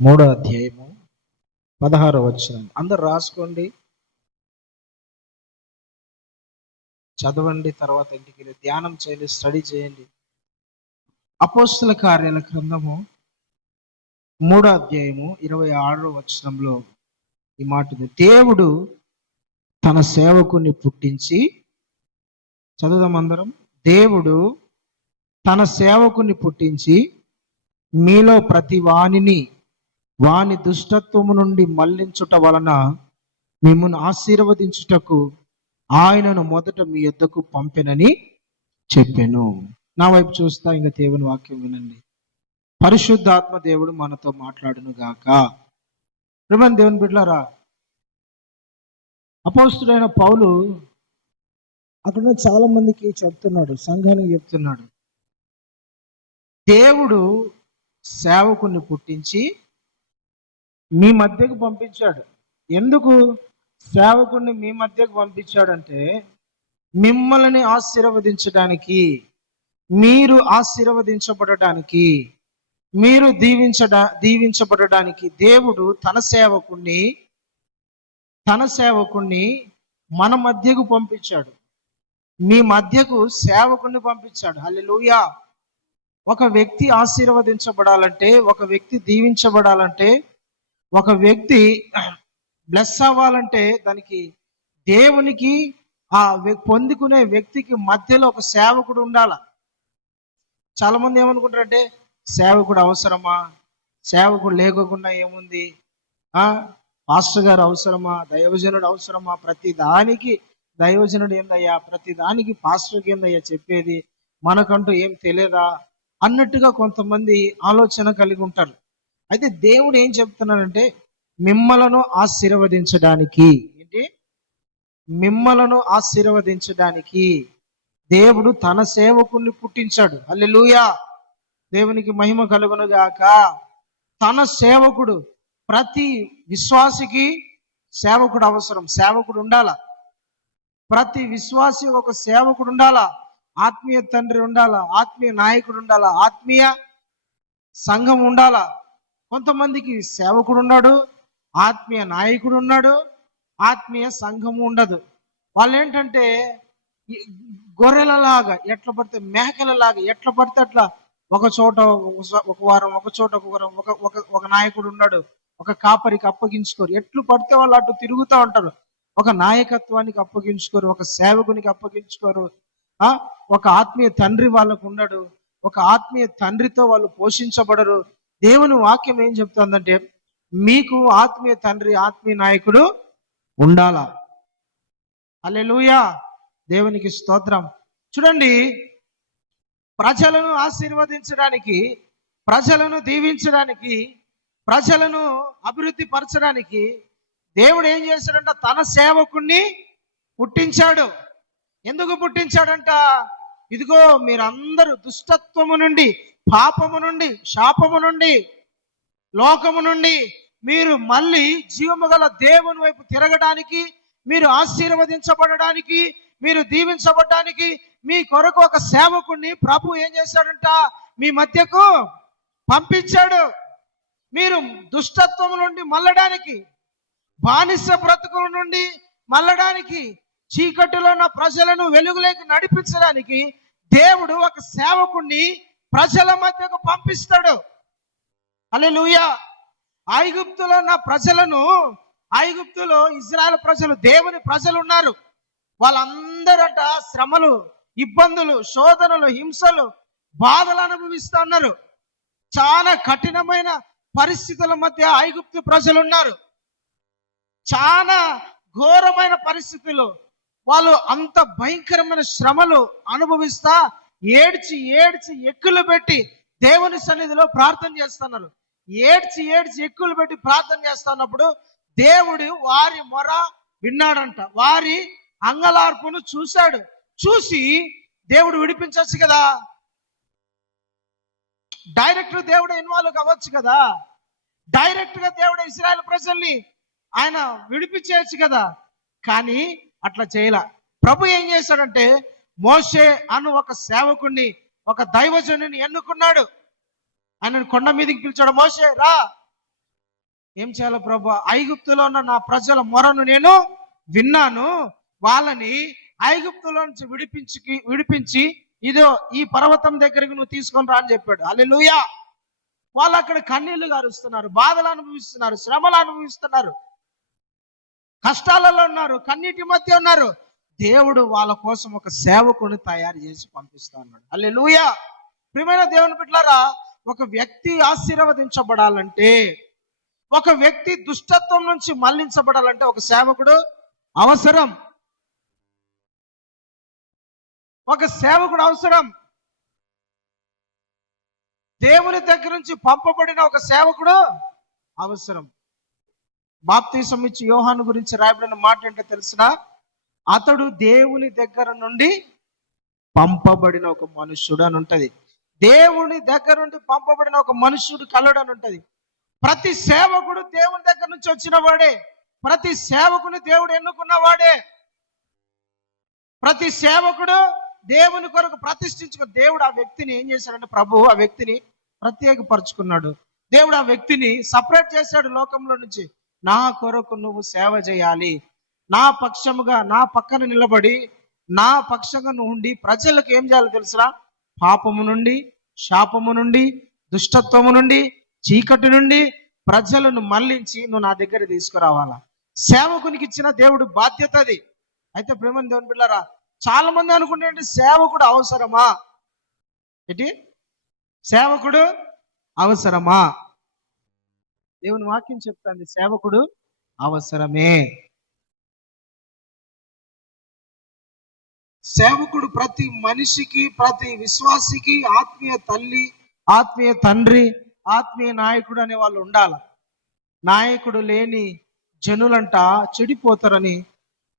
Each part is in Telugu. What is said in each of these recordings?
3వ అధ్యాయము 16వ వచనం. అందరు రాసుకోండి, చదవండి, తర్వాత ఇంటికి వెళ్ళి ధ్యానం చేయండి, స్టడీ చేయండి. అపోస్తుల కార్యాల గ్రంథము 3వ అధ్యాయము 26వ వచనంలో ఈ మాట ఉంది. దేవుడు తన సేవకుని పుట్టించి, చదువుదాం అందరం. దేవుడు తన సేవకుని పుట్టించి మీలో ప్రతి వాని దుష్టత్వము నుండి మళ్లించుట వలన మిమ్మల్ని ఆశీర్వదించుటకు ఆయనను మొదట మీ యొద్దకు పంపెనని చెప్పాను. నా వైపు చూస్తా, ఇంకా దేవుని వాక్యం వినండి. పరిశుద్ధాత్మ దేవుడు మనతో మాట్లాడును గాక. ప్రియమైన దేవుని బిడ్డలారా, అపోస్తుడైన పౌలు అక్కడ చాలా మందికి చెప్తున్నాడు, సంఘానికి చెప్తున్నాడు. దేవుడు సేవకుని పుట్టించి మీ మధ్యకు పంపించాడు. ఎందుకు సేవకుని మీ మధ్యకు పంపించాడంటే, మిమ్మల్ని ఆశీర్వదించడానికి, మీరు ఆశీర్వదించబడడానికి, మీరు దీవించబడడానికి దేవుడు తన సేవకుణ్ణి మన మధ్యకు పంపించాడు. మీ మధ్యకు సేవకుణ్ణి పంపించాడు. హల్లెలూయా. ఒక వ్యక్తి ఆశీర్వదించబడాలంటే, ఒక వ్యక్తి దీవించబడాలంటే, ఒక వ్యక్తి బ్లెస్ అవ్వాలంటే, దానికి దేవునికి ఆ పొందుకునే వ్యక్తికి మధ్యలో ఒక సేవకుడు ఉండాల. చాలా మంది ఏమనుకుంటారంటే, సేవకుడు అవసరమా, సేవకుడు లేకోకుండా ఏముంది, పాస్టర్ గారు అవసరమా, దైవజనుడు అవసరమా, ప్రతి దానికి దైవజనుడు ఏందయ్యా, ప్రతి దానికి పాస్టర్కి ఏందయ్యా చెప్పేది, మనకంటూ ఏం తెలియదా అన్నట్టుగా కొంతమంది ఆలోచన కలిగి ఉంటారు. అయితే దేవుడు ఏం చెప్తున్నాడంటే, మిమ్మలను ఆశీర్వదించడానికి, మిమ్మలను ఆశీర్వదించడానికి దేవుడు తన సేవకుణ్ణి పుట్టించాడు. హల్లెలూయా. దేవునికి మహిమ కలుగును గాక. తన సేవకుడు, ప్రతి విశ్వాసికి సేవకుడు అవసరం. సేవకుడు ఉండాల. ప్రతి విశ్వాసి ఒక సేవకుడు ఉండాల. ఆత్మీయ తండ్రి ఉండాల, ఆత్మీయ నాయకుడు ఉండాల, ఆత్మీయ సంఘం ఉండాల. కొంతమందికి సేవకుడు ఉన్నాడు, ఆత్మీయ నాయకుడు ఉన్నాడు, ఆత్మీయ సంఘము ఉండదు. వాళ్ళు ఏంటంటే గొర్రెలలాగా, ఎట్లా పడితే మేకలలాగా, ఎట్లా పడితే అట్లా ఒక చోట ఒక వారం, ఒక చోట ఒక వారం, ఒక నాయకుడు ఉన్నాడు, ఒక కాపరికి అప్పగించుకోరు. ఎట్లు పడితే వాళ్ళు అటు తిరుగుతూ ఉంటారు. ఒక నాయకత్వానికి అప్పగించుకోరు, ఒక సేవకునికి అప్పగించుకోరు. ఒక ఆత్మీయ తండ్రి వాళ్ళకు ఉన్నాడు, ఒక ఆత్మీయ తండ్రితో వాళ్ళు పోషించబడరు. దేవుని వాక్యం ఏం చెప్తుందంటే, మీకు ఆత్మీయ తండ్రి, ఆత్మీయ నాయకుడు ఉండాలా. హల్లెలూయా. దేవునికి స్తోత్రం. చూడండి, ప్రజలను ఆశీర్వదించడానికి, ప్రజలను దీవించడానికి, ప్రజలను అభివృద్ధి పరచడానికి దేవుడు ఏం చేశాడంట, తన సేవకుణ్ణి పుట్టించాడు. ఎందుకు పుట్టించాడంట, ఇదిగో మీరందరూ దుష్టత్వము నుండి, పాపము నుండి, శాపము నుండి, లోకము నుండి మీరు మళ్ళీ జీవము గల దేవుని వైపు తిరగడానికి, మీరు ఆశీర్వదించబడడానికి, మీరు దీవించబడడానికి మీ కొరకు ఒక సేవకుణ్ణి ప్రభు ఏం చేశాడంట, మీ మధ్యకు పంపించాడు. మీరు దుష్టత్వము నుండి మళ్ళడానికి, బానిస బ్రతుకుల నుండి మళ్ళడానికి, చీకటిలో ఉన్న ప్రజలను వెలుగులోకి నడిపించడానికి దేవుడు ఒక సేవకుణ్ణి ప్రజల మధ్యకు పంపిస్తాడు. హల్లెలూయా. ఐగుప్తులో ఉన్న ప్రజలను, ఐగుప్తులో ఇజ్రాయెల్ ప్రజలు, దేవుని ప్రజలు ఉన్నారు. వాళ్ళందరట శ్రమలు, ఇబ్బందులు, శోధనలు, హింసలు, బాధలు అనుభవిస్తూ ఉన్నారు. చాలా కఠినమైన పరిస్థితుల మధ్య ఐగుప్తు ప్రజలు ఉన్నారు. చాలా ఘోరమైన పరిస్థితులు, వాళ్ళు అంత భయంకరమైన శ్రమలు అనుభవిస్తా ఏడ్చి ఏడ్చి ఎక్కులు పెట్టి దేవుని సన్నిధిలో ప్రార్థన చేస్తున్నారు. ఏడ్చి ఏడ్చి ఎక్కులు పెట్టి ప్రార్థన చేస్తున్నప్పుడు దేవుడు వారి మొర విన్నాడంట, వారి అంగలార్పును చూశాడు. చూసి దేవుడు విడిపించవచ్చు కదా, డైరెక్ట్ దేవుడు ఇన్వాల్వ్ కావచ్చు కదా, డైరెక్ట్ గా దేవుడు ఇశ్రాయేలు ప్రజల్ని ఆయన విడిపించేయచ్చు కదా. కానీ అట్లా చేయల. ప్రభు ఏం చేశాడంటే, మోషే అను ఒక సేవకుణ్ణి, ఒక దైవజనుని ఎన్నుకున్నాడు. ఆయనను కొండ మీదకి పిలిచాడు. మోషే రా, ఏం చేయాలి ప్రభు? ఐగుప్తులో ఉన్న నా ప్రజల మొరను నేను విన్నాను, వాళ్ళని ఐగుప్తులో నుంచి విడిపించి ఇదో ఈ పర్వతం దగ్గరికి నువ్వు తీసుకొని రా అని చెప్పాడు. హల్లెలూయా. వాళ్ళు అక్కడ కన్నీళ్లు గారుస్తున్నారు, బాధలు అనుభవిస్తున్నారు, శ్రమలు అనుభవిస్తున్నారు, కష్టాలలో ఉన్నారు, కన్నీటి మధ్య ఉన్నారు. దేవుడు వాళ్ళ కోసం ఒక సేవకుని తయారు చేసి పంపిస్తా ఉన్నాడు. హల్లెలూయా. ప్రియమైన దేవుని బిడ్డలారా, ఒక వ్యక్తి ఆశీర్వదించబడాలంటే, ఒక వ్యక్తి దుష్టత్వం నుంచి మళ్లించబడాలంటే ఒక సేవకుడు అవసరం. ఒక సేవకుడు అవసరం. దేవుని దగ్గర నుంచి పంపబడిన ఒక సేవకుడు అవసరం. బాప్తీసం ఇచ్చి యోహాను గురించి రాయబడిన మాట ఏంటో తెలిసిన, అతడు దేవుని దగ్గర నుండి పంపబడిన ఒక మనుష్యుడు అని ఉంటది. దేవుని దగ్గర నుండి పంపబడిన ఒక మనుష్యుడు కలడు అని ఉంటది. ప్రతి సేవకుడు దేవుని దగ్గర నుంచి వచ్చిన వాడే. ప్రతి సేవకుని దేవుడు ఎన్నుకున్నవాడే. ప్రతి సేవకుడు దేవుని కొరకు ప్రతిష్ఠించుకుని, దేవుడు ఆ వ్యక్తిని ఏం చేశాడంటే, ప్రభు ఆ వ్యక్తిని ప్రత్యేకపరుచుకున్నాడు. దేవుడు ఆ వ్యక్తిని సపరేట్ చేశాడు లోకంలో నుంచి. నా కొరకు నువ్వు సేవ చేయాలి, నా పక్షముగా నా పక్కన నిలబడి నా పక్షంగా నువ్వు ఉండి ప్రజలకు ఏం చేయాలో తెలుసురా? పాపము నుండి, శాపము నుండి, దుష్టత్వము నుండి, చీకటి నుండి ప్రజలను మళ్లించి నువ్వు నా దగ్గర తీసుకురావాలా. సేవకునికి ఇచ్చిన దేవుడు బాధ్యత అది. అయితే ప్రేమ దేవుని బిడ్డలారా, చాలా మంది అనుకుంటే సేవకుడు అవసరమా? ఏంటి? సేవకుడు అవసరమా? దేవుని వాక్యం చెప్తాంది, సేవకుడు అవసరమే. సేవకుడు ప్రతి మనిషికి, ప్రతి విశ్వాసికి ఆత్మీయ తల్లి, ఆత్మీయ తండ్రి, ఆత్మీయ నాయకుడు అనే వాళ్ళు ఉండాలి. నాయకుడు లేని జనులంట చెడిపోతారని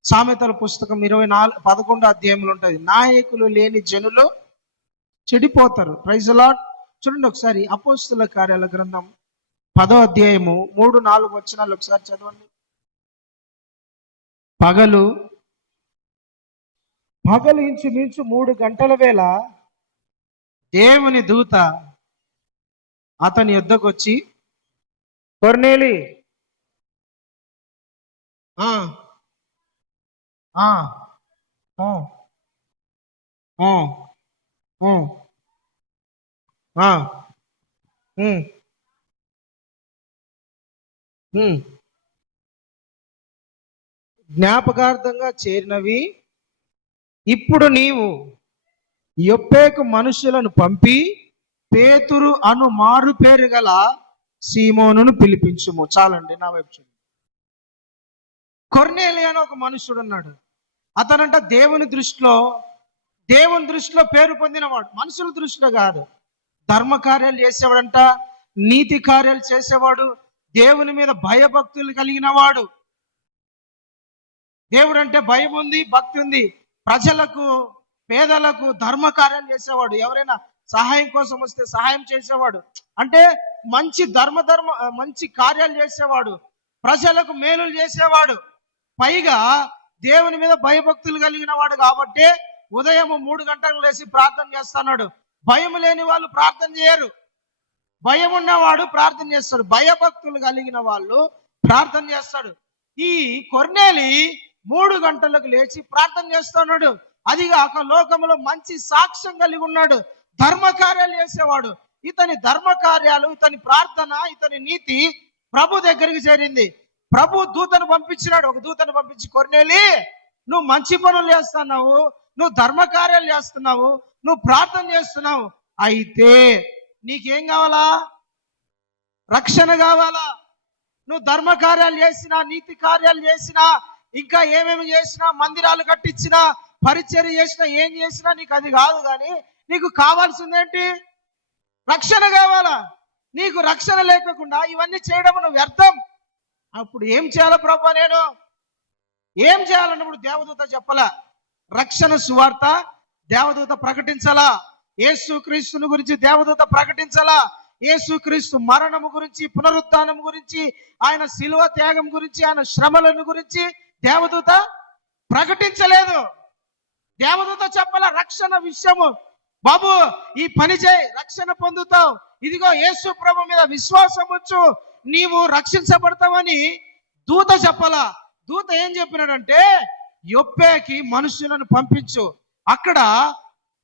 సామెతల పుస్తకం 11 అధ్యాయంలో ఉంటుంది. నాయకులు లేని జనులు చెడిపోతారు. Praise the lord. చూడండి ఒకసారి అపోస్తుల కార్యాల గ్రంథం 10వ అధ్యాయము 3-4 వచనాలు ఒకసారి చదవండి. పగలు ఇంచుమించు 3 గంటల వేళ దేవుని దూత అతని యొద్దకు వచ్చి, కొర్నేలి జ్ఞాపకార్థంగా చేరినవి ఇప్పుడు నీవు యొప్పేకు మనుషులను పంపి పేతురు అను మారు పేరు గల సీమోనును పిలిపించుము. చాలండి, నా వైపు చూడండి. కొర్నేలి అని ఒక మనుషుడు ఉన్నాడు. అతనంట దేవుని దృష్టిలో పేరు పొందినవాడు, మనుషుల దృష్టిలో కాదు. ధర్మ కార్యాలు చేసేవాడంట, నీతి కార్యాలు చేసేవాడు, దేవుని మీద భయభక్తులు కలిగిన వాడు. దేవుడు అంటే భయం ఉంది, భక్తి ఉంది. ప్రజలకు, పేదలకు ధర్మ కార్యాలు చేసేవాడు. ఎవరైనా సహాయం కోసం వస్తే సహాయం చేసేవాడు. అంటే మంచి కార్యాలు చేసేవాడు, ప్రజలకు మేలులు చేసేవాడు. పైగా దేవుని మీద భయభక్తులు కలిగిన వాడు కాబట్టి ఉదయం 3 గంటలకు లేచి ప్రార్థన చేస్తున్నాడు. భయం లేని వాళ్ళు ప్రార్థన చేయరు, భయం ఉన్నవాడు ప్రార్థన చేస్తాడు. భయభక్తులు కలిగిన వాళ్ళు ప్రార్థన చేస్తాడు. ఈ కొర్నేలి 3 గంటలకు లేచి ప్రార్థన చేస్తున్నాడు. అదిగాక లోకంలో మంచి సాక్ష్యం కలిగి ఉన్నాడు, ధర్మ కార్యాలు చేసేవాడు. ఇతని ధర్మ కార్యాలు, ఇతని ప్రార్థన, ఇతని నీతి ప్రభు దగ్గరికి చేరింది. ప్రభు దూతను పంపించినాడు. ఒక దూతను పంపించి, కొర్నేలి, నువ్వు మంచి పనులు చేస్తున్నావు, నువ్వు ధర్మ కార్యాలు చేస్తున్నావు, నువ్వు ప్రార్థన చేస్తున్నావు, అయితే నీకేం కావాలా? రక్షణ కావాలా? నువ్వు ధర్మ కార్యాలు చేసినా, నీతి కార్యాలు చేసినా, ఇంకా ఏమేమి చేసినా, మందిరాలు కట్టించినా, పరిచర్య చేసినా, ఏం చేసినా నీకు అది కాదు. కానీ నీకు కావాల్సిందేంటి? రక్షణ కావాలా? నీకు రక్షణ లేకుండా ఇవన్నీ చేయడం నువ్వు వ్యర్థం. అప్పుడు ఏం చేయాలా ప్రభు? నేను ఏం చేయాలన్నప్పుడు దేవదూత చెప్పలా. రక్షణ సువార్త దేవదూత ప్రకటించాలా. యేసుక్రీస్తుని గురించి దేవదూత ప్రకటించాలా. యేసుక్రీస్తు మరణము గురించి, పునరుత్థానం గురించి, ఆయన శిలువ త్యాగం గురించి, ఆయన శ్రమలను గురించి దేవదూత ప్రకటించలేదు. దేవదూత చెప్పాల రక్షణ విషయము. బాబు, ఈ పని చేయి, రక్షణ పొందుతావు. ఇదిగో యేసు ప్రభు మీద విశ్వాసం ఉంచు, నీవు రక్షించబడతావని దూత చెప్పాలా. దూత ఏం చెప్పినాడంటే యొప్పేకి మనుషులను పంపించు, అక్కడ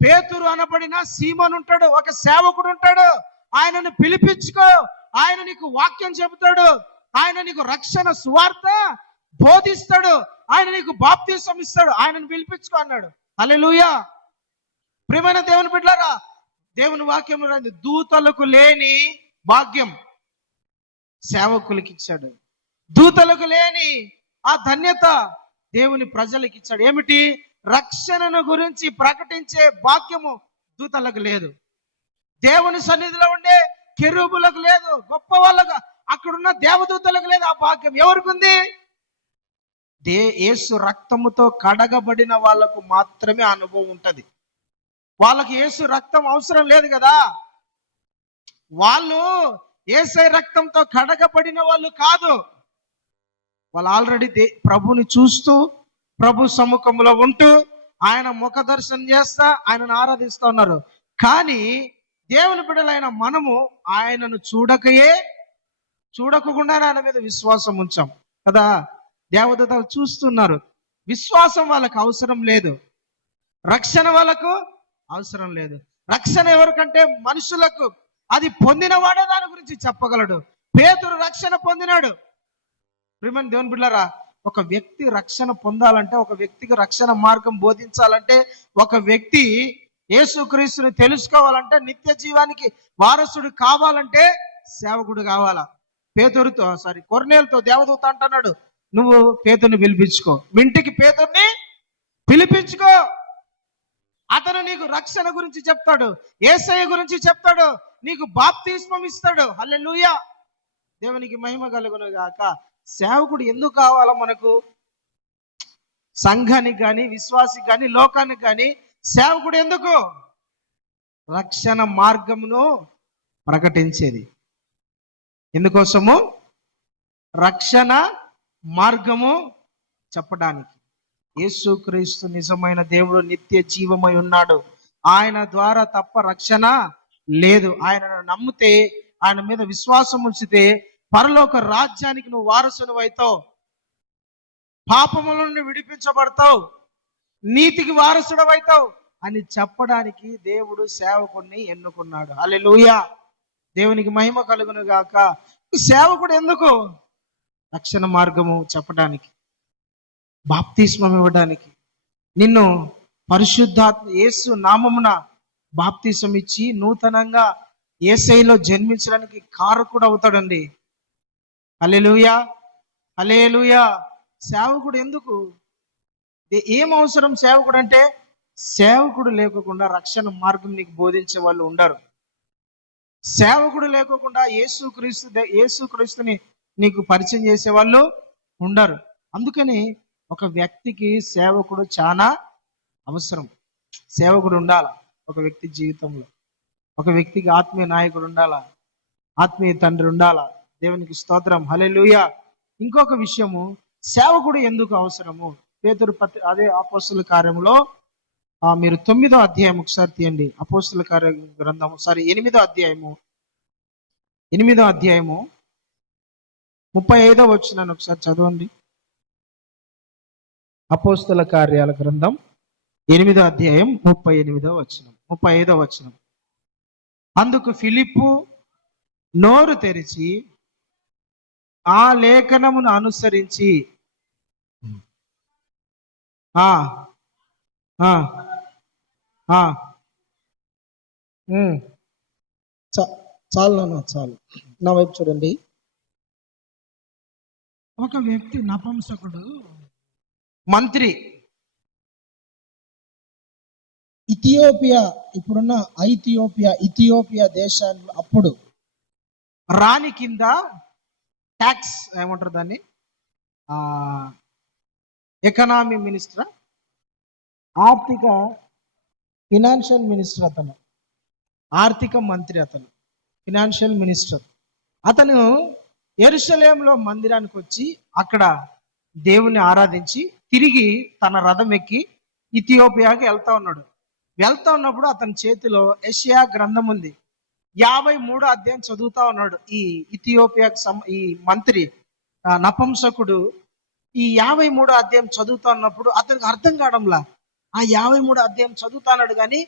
పేతురు అనబడిన సీమోను ఉంటాడు, ఒక సేవకుడు ఉంటాడు, ఆయనను పిలిపించుకో, ఆయన నీకు వాక్యం చెబుతాడు, ఆయన నీకు రక్షణ సువార్త బోధిస్తాడు, ఆయన నీకు బాప్తిసం ఇస్తాడు, ఆయనను పిలిపించుకో అన్నాడు. హల్లెలూయా. ప్రియమైన దేవుని బిడ్డలారా, దేవుని వాక్యం రాంది, దూతలకు లేని భాగ్యం సేవకులకి ఇచ్చాడు. దూతలకు లేని ఆ ధన్యత దేవుని ప్రజలకు ఇచ్చాడు. ఏమిటి? రక్షణను గురించి ప్రకటించే భాగ్యము దూతలకు లేదు. దేవుని సన్నిధిలో ఉండే కెరూబులకు లేదు, గొప్ప వాళ్ళకు అక్కడున్న దేవదూతలకు లేదు. ఆ భాగ్యం ఎవరికి ఉంది? యేసు రక్తముతో కడగబడిన వాళ్ళకు మాత్రమే అనుభవం ఉంటది. వాళ్ళకి యేసు రక్తం అవసరం లేదు కదా. వాళ్ళు యేసే రక్తంతో కడగబడిన వాళ్ళు కాదు. వాళ్ళు ఆల్రెడీ ప్రభుని చూస్తూ, ప్రభు సముఖంలో ఉంటూ, ఆయన ముఖ దర్శనం చేస్తా, ఆయనను ఆరాధిస్తూ ఉన్నారు. కానీ దేవుని బిడ్డలైన మనము ఆయనను చూడకుండా ఆయన మీద విశ్వాసం ఉంచాం కదా. దేవదూతలు చూస్తున్నారు, విశ్వాసం వాళ్ళకు అవసరం లేదు, రక్షణ వాళ్ళకు అవసరం లేదు. రక్షణ ఎవరికంటే మనుషులకు. అది పొందిన వాడే దాని గురించి చెప్పగలడు. పేతురు రక్షణ పొందినాడు. ప్రియమైన దేవుని బిడ్డలారా, ఒక వ్యక్తి రక్షణ పొందాలంటే, ఒక వ్యక్తికి రక్షణ మార్గం బోధించాలంటే, ఒక వ్యక్తి యేసుక్రీస్తుని తెలుసుకోవాలంటే, నిత్య జీవానికి వారసుడు కావాలంటే సేవకుడు కావాలా. కొర్నేలుతో దేవదూత అంటున్నాడు, నువ్వు పేతుర్ని పిలిపించుకో, మీ ఇంటికి పేతుర్ని పిలిపించుకో, అతను నీకు రక్షణ గురించి చెప్తాడు, యేసయ్య గురించి చెప్తాడు, నీకు బాప్తిస్మం ఇస్తాడు. హల్లెలూయా. దేవునికి మహిమ కలుగును గాక. సేవకుడు ఎందుకు కావాలా మనకు? సంఘానికి కానీ, విశ్వాసికి కానీ, లోకానికి కానీ సేవకుడు ఎందుకు? రక్షణ మార్గమును ప్రకటించేది. ఎందుకోసము? రక్షణ మార్గము చెప్పడానికి. యేసుక్రీస్తు నిజమైన దేవుడు, నిత్య జీవమై ఉన్నాడు. ఆయన ద్వారా తప్ప రక్షణ లేదు. ఆయనను నమ్మితే, ఆయన మీద విశ్వాసం ఉంచితే పరలోక రాజ్యానికి నువ్వు వారసును అవుతావు, పాపముల నుండి విడిపించబడతావు, నీతికి వారసుడు అవుతావు అని చెప్పడానికి దేవుడు సేవకుడిని ఎన్నుకున్నాడు. హల్లెలూయా. దేవునికి మహిమ కలుగును గాక. సేవకుడు ఎందుకు? రక్షణ మార్గము చెప్పడానికి, బాప్తిస్మం ఇవ్వడానికి. నిన్ను పరిశుద్ధాత్మ యేసు నామమున బాప్తిసం ఇచ్చి నూతనంగా యేసయ్యలో జన్మించడానికి కారకుడు అవుతాడండి. హల్లెలూయా, హల్లెలూయా. సేవకుడు ఎందుకు? ఏం అవసరం సేవకుడు అంటే? సేవకుడు లేకుండా రక్షణ మార్గం నీకు బోధించే వాళ్ళు ఉండరు. సేవకుడు లేకుండా యేసుక్రీస్తుని నీకు పరిచయం చేసే వాళ్ళు ఉండరు. అందుకని ఒక వ్యక్తికి సేవకుడు చాలా అవసరం. సేవకుడు ఉండాలా ఒక వ్యక్తి జీవితంలో. ఒక వ్యక్తికి ఆత్మీయ నాయకుడు ఉండాలా, ఆత్మీయ తండ్రి ఉండాలా. దేవునికి స్తోత్రం. హల్లెలూయా. ఇంకొక విషయము, సేవకుడు ఎందుకు అవసరము? పేతురు అదే అపోస్తుల కార్యంలో మీరు 9వ అధ్యాయం ఒకసారి తీయండి. అపోస్తుల కార్య గ్రంథము 8వ అధ్యాయము 35వ వచనాన్ని ఒకసారి చదవండి. అపోస్తుల కార్యాల గ్రంథం 8వ అధ్యాయం 38వ వచనం, 35వ వచనం. అందుకు ఫిలిప్పు నోరు తెరిచి ఆ లేఖనమును అనుసరించి చాలు నా వైపు చూడండి. ఒక వ్యక్తి నపుంసకుడు, మంత్రి, ఇథియోపియా, ఇప్పుడున్న ఇథియోపియా దేశాల్లో అప్పుడు రాణి కింద ట్యాక్స్ ఏమంటారు దాన్ని, ఎకనామీ మినిస్టర్, ఫినాన్షియల్ మినిస్టర్, అతను ఆర్థిక మంత్రి, అతను ఫినాన్షియల్ మినిస్టర్. అతను యెరూషలేములో మందిరానికి వచ్చి అక్కడ దేవుని ఆరాధించి తిరిగి తన రథం ఎక్కి ఇథియోపియాకి వెళ్తా ఉన్నప్పుడు అతని చేతిలో యెషయా గ్రంథం ఉంది. 53 అధ్యాయం చదువుతా ఉన్నాడు ఈ ఇథియోపియాకు ఈ మంత్రి నపుంసకుడు. ఈ 53 అధ్యాయం చదువుతా ఉన్నప్పుడు అతనికి అర్థం కావడంలా. ఆ 53 అధ్యాయం చదువుతాన్నాడు కానీ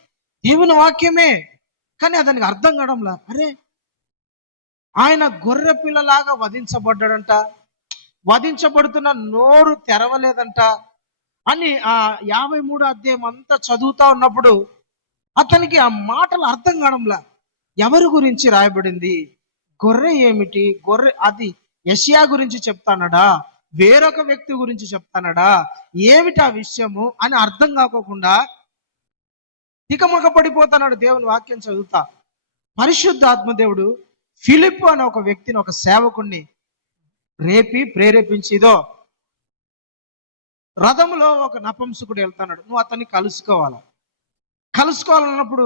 దేవుని వాక్యమే, కానీ అతనికి అర్థం కావడంలా. అరే, ఆయన గొర్రె పిల్లలాగా వధించబడ్డాడంట, వధించబడుతున్న నోరు తెరవలేదంట అని ఆ 53 అధ్యాయం అంతా చదువుతా ఉన్నప్పుడు అతనికి ఆ మాటలు అర్థం కావడంలా. ఎవరి గురించి రాయబడింది? గొర్రె ఏమిటి? గొర్రె అది యెషయా గురించి చెప్తానడా, వేరొక వ్యక్తి గురించి చెప్తానడా, ఏమిటి ఆ విషయము అని అర్థం కాకోకుండా తికమక పడిపోతున్నాడు. దేవుని వాక్యం చదువుతా పరిశుద్ధ ఆత్మదేవుడు ఫిలిప్పు అనే ఒక వ్యక్తిని, ఒక సేవకుణ్ణి ప్రేరేపించిదో రథంలో ఒక నపుంసకుడు వెళ్తున్నాడు, నువ్వు అతన్ని కలుసుకోవాలన్నప్పుడు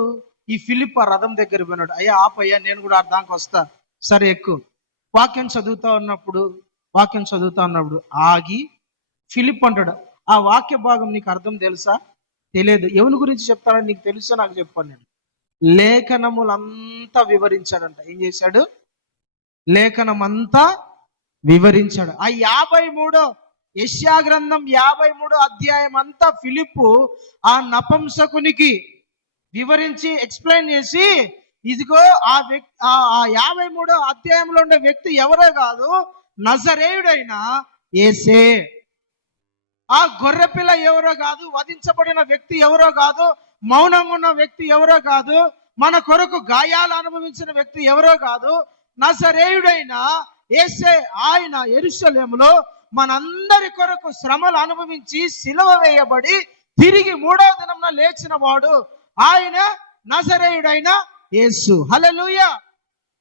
ఈ ఫిలిప్ ఆ రథం దగ్గర పోయినాడు. అయ్యా ఆపయ్యా, నేను కూడా అర్థానికి వస్తా. సరే ఎక్కు. వాక్యం చదువుతా ఉన్నప్పుడు ఆగి ఫిలిప్ అంటాడు, ఆ వాక్య భాగం నీకు అర్థం తెలుసా? తెలియదు. ఎవరి గురించి చెప్తానని నీకు తెలుసా? నాకు చెప్పన్నాడు. లేఖనములంతా వివరించాడంట. ఏం చేశాడు? లేఖనం అంతా వివరించాడు. ఆ 53 యెషయా గ్రంథం 53 అధ్యాయం అంతా ఫిలిప్పు ఆ నపుంసకునికి వివరించి ఎక్స్ప్లెయిన్ చేసి, ఇదిగో ఆ వ్యక్తి ఆ 53 అధ్యాయంలో ఉండే వ్యక్తి ఎవరో కాదు, నజరేయుడైన యేసే. ఆ గొర్రెపిల్ల ఎవరో కాదు, వధించబడిన వ్యక్తి ఎవరో కాదు, మౌనంగా ఉన్న వ్యక్తి ఎవరో కాదు, మన కొరకు గాయాలు అనుభవించిన వ్యక్తి ఎవరో కాదు, నజరేయుడైన యేసే. ఆయన యెరూషలేములో మనందరి కొరకు శ్రమలు అనుభవించి సిలువ వేయబడి తిరిగి 3వ దినంన లేచిన వాడు ఆయన నజరేయుడైన యేసు. హల్లెలూయా.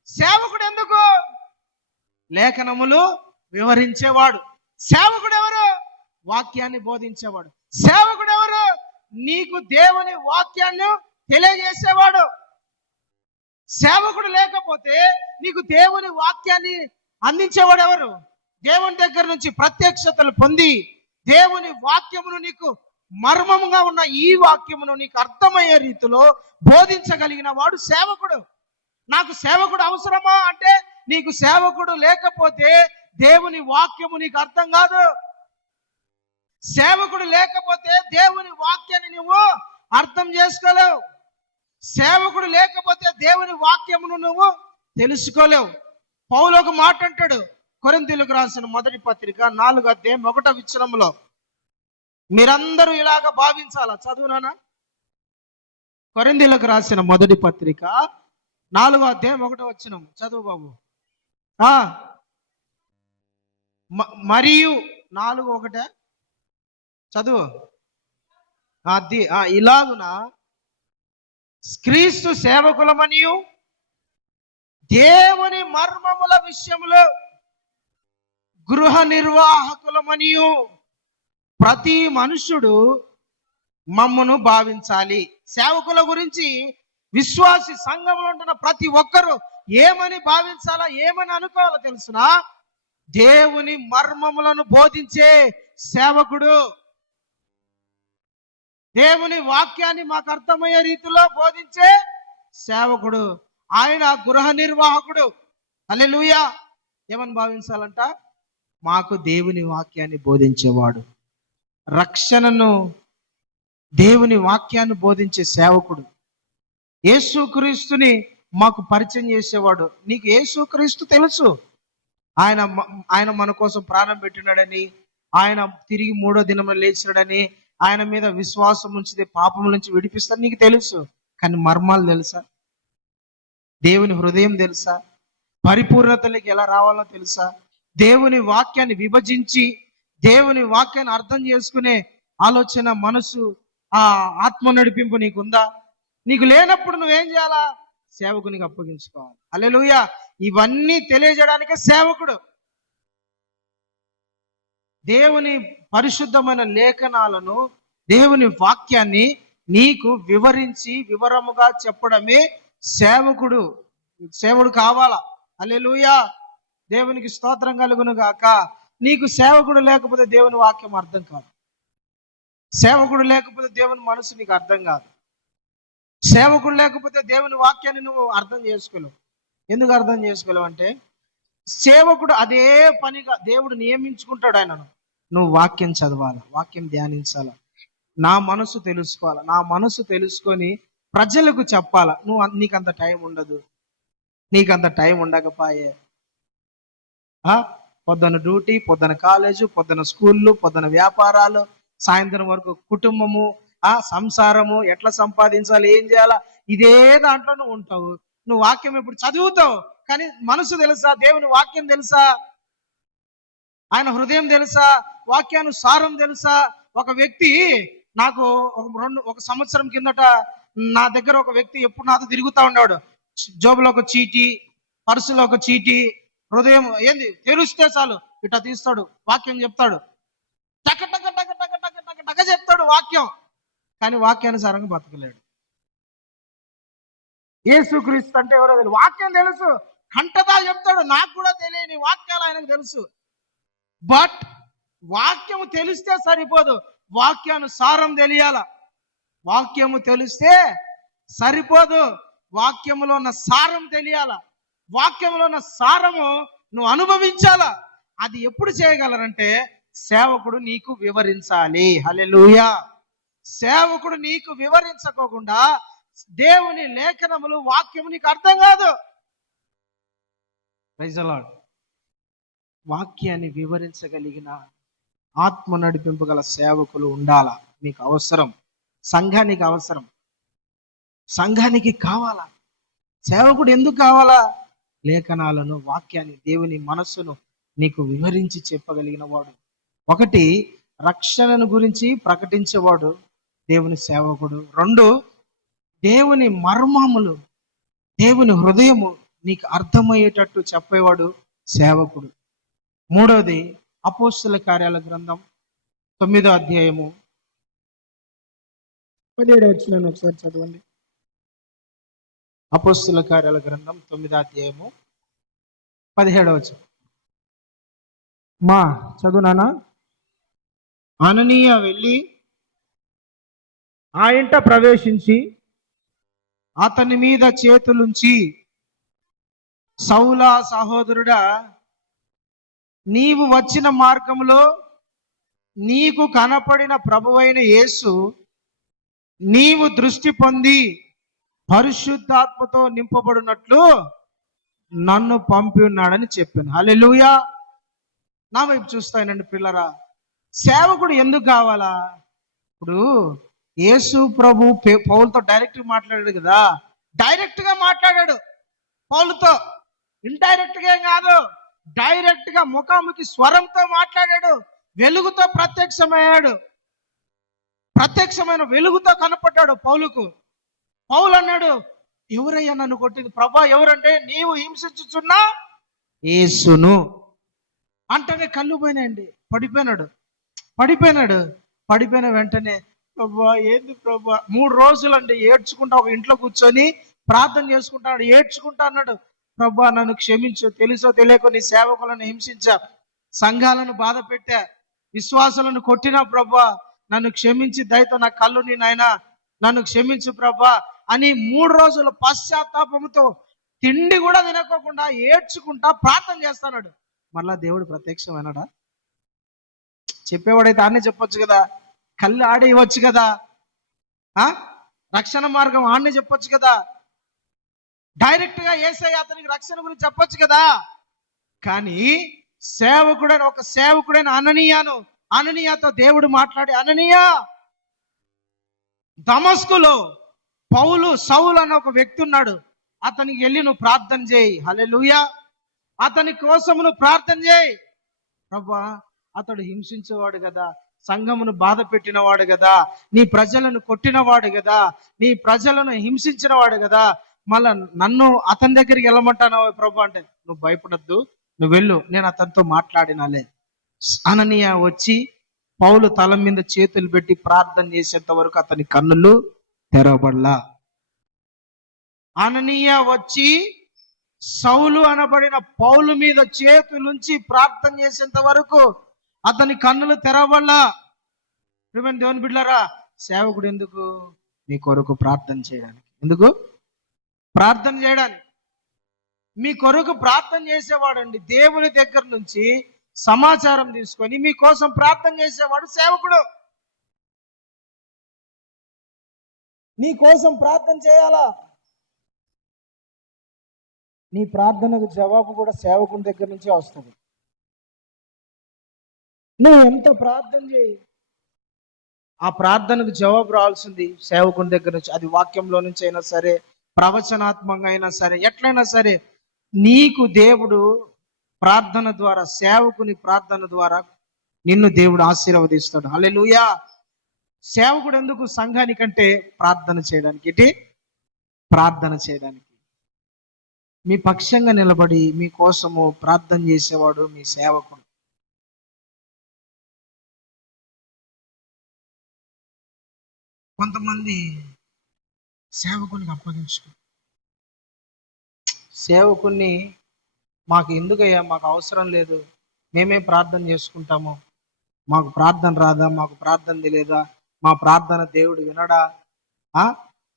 సేవకుడు ఎందుకు? లేఖనములు వివరించేవాడు. సేవకుడు ఎవరు? వాక్యాన్ని బోధించేవాడు. సేవకుడు ఎవరు? నీకు దేవుని వాక్యాన్ని తెలియజేసేవాడు. సేవకుడు లేకపోతే నీకు దేవుని వాక్యాన్ని అందించేవాడు ఎవరు? దేవుని దగ్గర నుంచి ప్రత్యక్షతలు పొంది దేవుని వాక్యమును నీకు మర్మముగా ఉన్న ఈ వాక్యమును నీకు అర్థమయ్యే రీతిలో బోధించగలిగిన వాడు సేవకుడు. నాకు సేవకుడు అవసరమా అంటే, నీకు సేవకుడు లేకపోతే దేవుని వాక్యము నీకు అర్థం కాదు. సేవకుడు లేకపోతే దేవుని వాక్యాన్ని నువ్వు అర్థం చేసుకోలేవు. సేవకుడు లేకపోతే దేవుని వాక్యమును నువ్వు తెలుసుకోలేవు. పౌలు ఒక మాట అంటాడు, కొరింథీయులకు రాసిన మొదటి పత్రిక 4వ అధ్యాయం 1వ వచనంలో, మీరందరూ ఇలాగ భావించాలా? చదువునానా? కొరింథీయులకు రాసిన మొదటి పత్రిక 4వ అధ్యాయం 1వ వచనం చదువు బాబు. మరియు 4:1 చదువు. అది ఇలాగున క్రీస్తు సేవకులమనియు దేవుని మర్మముల విషయములో గృహ నిర్వాహకులమనియు ప్రతి మనుషుడు మమ్మను భావించాలి. సేవకుల గురించి విశ్వాసి సంఘంలో ఉంటున్న ప్రతి ఒక్కరూ ఏమని భావించాలా, ఏమని అనుకోవాలో తెలుసునా? దేవుని మర్మములను బోధించే సేవకుడు. దేవుని వాక్యాన్ని మాకు అర్థమయ్యే రీతిలో బోధించే సేవకుడు. ఆయన గృహ నిర్వాహకుడు. హల్లెలూయా. ఏమని భావించాలంట? మాకు దేవుని వాక్యాన్ని బోధించేవాడు, రక్షణను దేవుని వాక్యాన్ని బోధించే సేవకుడు, యేసుక్రీస్తుని మాకు పరిచయం చేసేవాడు. నీకు యేసుక్రీస్తు తెలుసు, ఆయన మన కోసం ప్రాణం పెట్టినాడని, ఆయన తిరిగి 3వ దినంలో లేచినాడని, ఆయన మీద విశ్వాసం ఉంచితే పాపం నుంచి విడిపిస్తాడు, నీకు తెలుసు. కానీ మర్మాలు తెలుసా? దేవుని హృదయం తెలుసా? పరిపూర్ణతలోకి ఎలా రావాలో తెలుసా? దేవుని వాక్యాన్ని విభజించి దేవుని వాక్యాన్ని అర్థం చేసుకునే ఆలోచన, మనసు, ఆ ఆత్మ నడిపింపు నీకుందా? నీకు లేనప్పుడు నువ్వేం చేయాలా? సేవకునికి అప్పగించుకోవాలి. హల్లెలూయా. ఇవన్నీ తెలియజేయడానికే సేవకుడు. దేవుని పరిశుద్ధమైన లేఖనాలను, దేవుని వాక్యాన్ని నీకు వివరించి వివరముగా చెప్పడమే సేవకుడు. సేవకుడు కావాలా? హల్లెలూయా. దేవునికి స్తోత్రం కలుగును గాక. నీకు సేవకుడు లేకపోతే దేవుని వాక్యం అర్థం కాదు. సేవకుడు లేకపోతే దేవుని మనసు నీకు అర్థం కాదు. సేవకుడు లేకపోతే దేవుని వాక్యాన్ని నువ్వు అర్థం చేసుకోలేవు. ఎందుకు అర్థం చేసుకోలేవు అంటే, సేవకుడు అదే పనిగా దేవుడు నియమించుకుంటాడు ఆయనను. నువ్వు వాక్యం చదవాలి, వాక్యం ధ్యానించాల, నా మనసు తెలుసుకోవాలి, నా మనసు తెలుసుకొని ప్రజలకు చెప్పాలా. నీకంత టైం ఉండదు, నీకంత టైం ఉండకపోయే. పొద్దున డ్యూటీ, పొద్దున కాలేజు, పొద్దున స్కూళ్ళు, పొద్దున వ్యాపారాలు, సాయంత్రం వరకు కుటుంబము, సంసారము, ఎట్లా సంపాదించాలి, ఏం చేయాలా, ఇదే దాంట్లో నువ్వు ఉంటావు. నువ్వు వాక్యం ఎప్పుడు చదువుతావు, కానీ మనసు తెలుసా? దేవుని వాక్యం తెలుసా? ఆయన హృదయం తెలుసా? వాక్యానుసారం తెలుసా? ఒక వ్యక్తి నాకు ఒక సంవత్సరం కిందట నా దగ్గర ఒక వ్యక్తి ఎప్పుడు నాతో తిరుగుతా ఉన్నాడు. జోబులో ఒక చీటీ, పర్సులో ఒక చీటీ, హృదయం ఏంది తెలుస్తే చాలు ఇట్లా తీస్తాడు, వాక్యం చెప్తాడు, టక టక టక టక టక టక టక చెప్తాడు వాక్యం, కానీ వాక్యానుసారంగా బతకలేడు. యేసుక్రీస్తు అంటే ఎవరో తెలుసు, వాక్యం తెలుసు, కంటతా చెప్తాడు, నాకు కూడా తెలియని వాక్యాలు ఆయనకు తెలుసు. బట్ వాక్యము తెలిస్తే సరిపోదు, వాక్యానుసారం తెలియాల. వాక్యము తెలిస్తే సరిపోదు, వాక్యములో ఉన్న సారం తెలియాల. వాక్యంలో ఉన్న సారము నువ్వు అనుభవించాలా. అది ఎప్పుడు చేయగలరంటే సేవకుడు నీకు వివరించాలి. హల్లెలూయా. సేవకుడు నీకు వివరించకోకుండా దేవుని లేఖనములు, వాక్యము నీకు అర్థం కాదు. Praise the Lord. వాక్యాన్ని వివరించగలిగిన ఆత్మ నడిపింపు గల సేవకులు ఉండాలా. మీకు అవసరం, సంఘానికి అవసరం, సంఘానికి కావాలా. సేవకుడు ఎందుకు కావాలా? లేఖనాలను, వాక్యాన్ని, దేవుని మనస్సును నీకు వివరించి చెప్పగలిగిన వాడు. ఒకటి, రక్షణను గురించి ప్రకటించేవాడు దేవుని సేవకుడు. రెండు, దేవుని మర్మములు, దేవుని హృదయము నీకు అర్థమయ్యేటట్టు చెప్పేవాడు సేవకుడు. మూడవది, అపోస్తల కార్యాల గ్రంథం 9వ అధ్యాయము 17వ వచనాన్ని ఒకసారి చదవండి. అపోస్తల కార్యాల గ్రంథం 9వ అధ్యాయము 17వ వచనం. చదువునానా? అననీయ వెళ్ళి ఆ ఇంట ప్రవేశించి అతని మీద చేతులుంచి, సౌలా సహోదరుడా, నీవు వచ్చిన మార్గంలో నీకు కనపడిన ప్రభువైన యేసు నీవు దృష్టి పొంది పరిశుద్ధాత్మతో నింపబడినట్లు నన్ను పంపి ఉన్నాడని చెప్పాను. హల్లెలూయా. నా వైపు చూస్తానండి పిల్లరా. సేవకుడు ఎందుకు కావాలా? ఇప్పుడు యేసు ప్రభు పౌలుతో డైరెక్ట్ మాట్లాడాడు కదా, డైరెక్ట్ గా మాట్లాడాడు పౌలుతో. ఇండైరెక్ట్ గా కాదు, డైరెక్ట్ గా ముఖాముఖి స్వరంతో మాట్లాడాడు. వెలుగుతో ప్రత్యక్షమయ్యాడు, ప్రత్యక్షమైన వెలుగుతో కనపడ్డాడు పౌలుకు. పౌలు అన్నాడు, ఎవరయ్యా నన్ను కొట్టింది? ప్రభా ఎవరంటే, నీవు హింసించుచున్నా యేసును అంటనే కళ్ళు పోయినాయండి. పడిపోయిన వెంటనే, ప్రభా ఏంది ప్రభా, 3 రోజులండి ఏడ్చుకుంటా ఒక ఇంట్లో కూర్చొని ప్రార్థన చేసుకుంటాడు, ఏడ్చుకుంటా అన్నాడు, ప్రభా నన్ను క్షమించు, తెలుసో తెలియకో నీ సేవకులను హింసించా, సంఘాలను బాధ పెట్టా, విశ్వాసులను కొట్టినా ప్రభా నన్ను క్షమించి దయతో నా కళ్ళు నీ నాయనా నన్ను క్షమించు ప్రభా అని 3 రోజుల పశ్చాత్తాపంతో తిండి కూడా తినకోకుండా ఏడ్చుకుంటా ప్రార్థన చేస్తాడు. మళ్ళా దేవుడు ప్రత్యక్షమైనాడా? చెప్పేవాడైతే ఆడనే చెప్పొచ్చు కదా, కళ్ళు ఆడే ఇవ్వచ్చు కదా, రక్షణ మార్గం ఆడనే చెప్పొచ్చు కదా, డైరెక్ట్ గా యేసయ్య అతనికి రక్షణ గురించి చెప్పొచ్చు కదా. కానీ సేవకుడైన అననీయాతో దేవుడు మాట్లాడి, అననీయా, దమస్కులో సౌలు అన్న ఒక వ్యక్తి ఉన్నాడు, అతనికి వెళ్ళి నువ్వు ప్రార్థన చేయి. హల్లెలూయా. అతని కోసం నువ్వు ప్రార్థన చేయి. ప్రభా అతడు హింసించేవాడు కదా, సంఘమును బాధ పెట్టినవాడు కదా, నీ ప్రజలను కొట్టినవాడు కదా, నీ ప్రజలను హింసించిన వాడు కదా, మళ్ళా నన్ను అతని దగ్గరికి వెళ్ళమంటాను ప్రభు అంటే, నువ్వు భయపడద్దు, నువ్వు వెళ్ళు, నేను అతనితో మాట్లాడినాలే. అననీయ వచ్చి పౌలు తల మీద చేతులు పెట్టి ప్రార్థన చేసేంత వరకు అతని కన్నులు తెరవబడలా. అననీయ వచ్చి సౌలు అనబడిన పౌలు మీద చేతులుంచి ప్రార్థన చేసేంత వరకు అతని కన్నులు తెరవబడలా. దేవుని బిడ్డలారా, సేవకుడు ఎందుకు? నీ కొరకు ప్రార్థన చేయడానికి. ఎందుకు? ప్రార్థన చేయడానికి. మీ కొరకు ప్రార్థన చేసేవాడండి దేవుని దగ్గర నుంచి సమాచారం తీసుకొని మీకోసం ప్రార్థన చేసేవాడు సేవకుడు. నీ కోసం ప్రార్థన చేయాలా? నీ ప్రార్థనకు జవాబు కూడా సేవకుని దగ్గర నుంచే వస్తుంది. నువ్వు ఎంత ప్రార్థన చేయి, ఆ ప్రార్థనకు జవాబు రావాల్సింది సేవకుని దగ్గర నుంచి. అది వాక్యంలో నుంచి అయినా సరే, ప్రవచనాత్మకంగా అయినా సరే, ఎట్లయినా సరే నీకు దేవుడు ప్రార్థన ద్వారా, సేవకుని ప్రార్థన ద్వారా నిన్ను దేవుడు ఆశీర్వదిస్తాడు. హల్లెలూయా. సేవకుడు ఎందుకు సంఘానికంటే ప్రార్థన చేయడానికి. ఏంటి? ప్రార్థన చేయడానికి. మీ పక్షంగా నిలబడి మీ కోసము ప్రార్థన చేసేవాడు మీ సేవకుడు. కొంతమంది సేవకునికి అప్పగించుకో, సేవకుని మాకు ఎందుకయ్యా, మాకు అవసరం లేదు, మేమే ప్రార్థన చేసుకుంటాము, మాకు ప్రార్థన రాదా, మాకు ప్రార్థన తెలియదా, మా ప్రార్థన దేవుడు వినడా,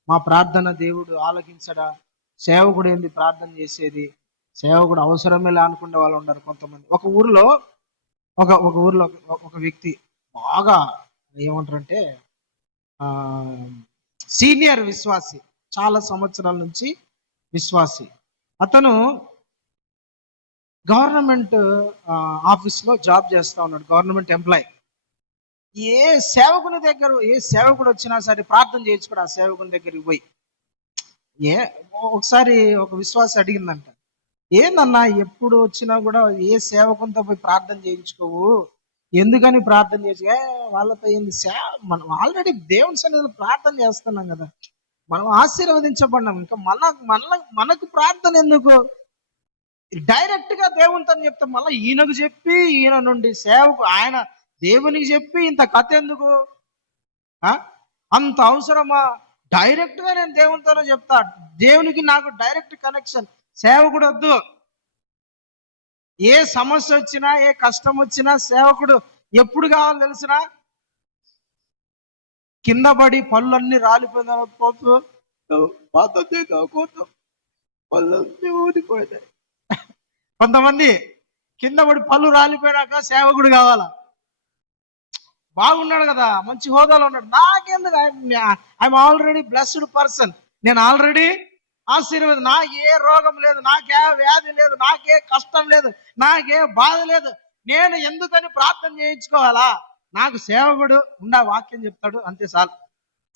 మా ప్రార్థన దేవుడు ఆలకించడా, సేవకుడు ఏంది ప్రార్థన చేసేది, సేవకుడు అవసరమే లే అనుకునే వాళ్ళు ఉన్నారు కొంతమంది. ఒక ఊర్లో ఒక వ్యక్తి బాగా ఏమంటారంటే సీనియర్ విశ్వాసి, చాలా సంవత్సరాల నుంచి విశ్వాసి. అతను గవర్నమెంట్ ఆఫీస్లో జాబ్ చేస్తా ఉన్నాడు, గవర్నమెంట్ ఎంప్లాయ్. ఏ సేవకుడు వచ్చినా సరే ప్రార్థన చేయించుకోడు ఆ సేవకుని దగ్గరికి పోయి. ఒకసారి ఒక విశ్వాసి అడిగిందంట, ఏందన్నా ఎప్పుడు వచ్చినా కూడా ఏ సేవకునితో పోయి ప్రార్థన చేయించుకోవు, ఎందుకని ప్రార్థన చేసి వాళ్ళతో ఏంది? మనం ఆల్రెడీ దేవుని సన్నిధిలో ప్రార్థన చేస్తున్నాం కదా, మనం ఆశీర్వదించబడినాం, ఇంకా మనకు ప్రార్థన ఎందుకు? డైరెక్ట్ గా దేవునితో చెప్తాం, మళ్ళీ ఈయనకు చెప్పి ఈయన నుండి సేవకు ఆయన దేవునికి చెప్పి ఇంత కథ ఎందుకు? అంత అవసరమా? డైరెక్ట్ గా నేను దేవునితోనే చెప్తా, దేవునికి నాకు డైరెక్ట్ కనెక్షన్. సేవకుడు వద్దు. ఏ సమస్య వచ్చినా, ఏ కష్టం వచ్చినా సేవకుడు ఎప్పుడు కావాలో తెలిసినా, కింద పడి పళ్ళన్నీ రాలిపోయిన ఊదిపోతాయి. కొంతమంది కింద పడి పళ్ళు రాలిపోయినాక సేవకుడు కావాలా? బాగున్నాడు కదా, మంచి హోదాలో ఉన్నాడు, నాకెందుకు, ఐఎమ్ ఆల్రెడీ బ్లెస్డ్ పర్సన్, నేను ఆల్రెడీ ఆశీర్వాదం, నాకే రోగం లేదు, నాకే వ్యాధి లేదు, నాకే కష్టం లేదు, నాకే బాధ లేదు, నేను ఎందుకని ప్రార్థన చేయించుకోవాలా? నాకు సేవకుడు ఉండా వాక్యం చెప్తాడు, అంతే చాలు,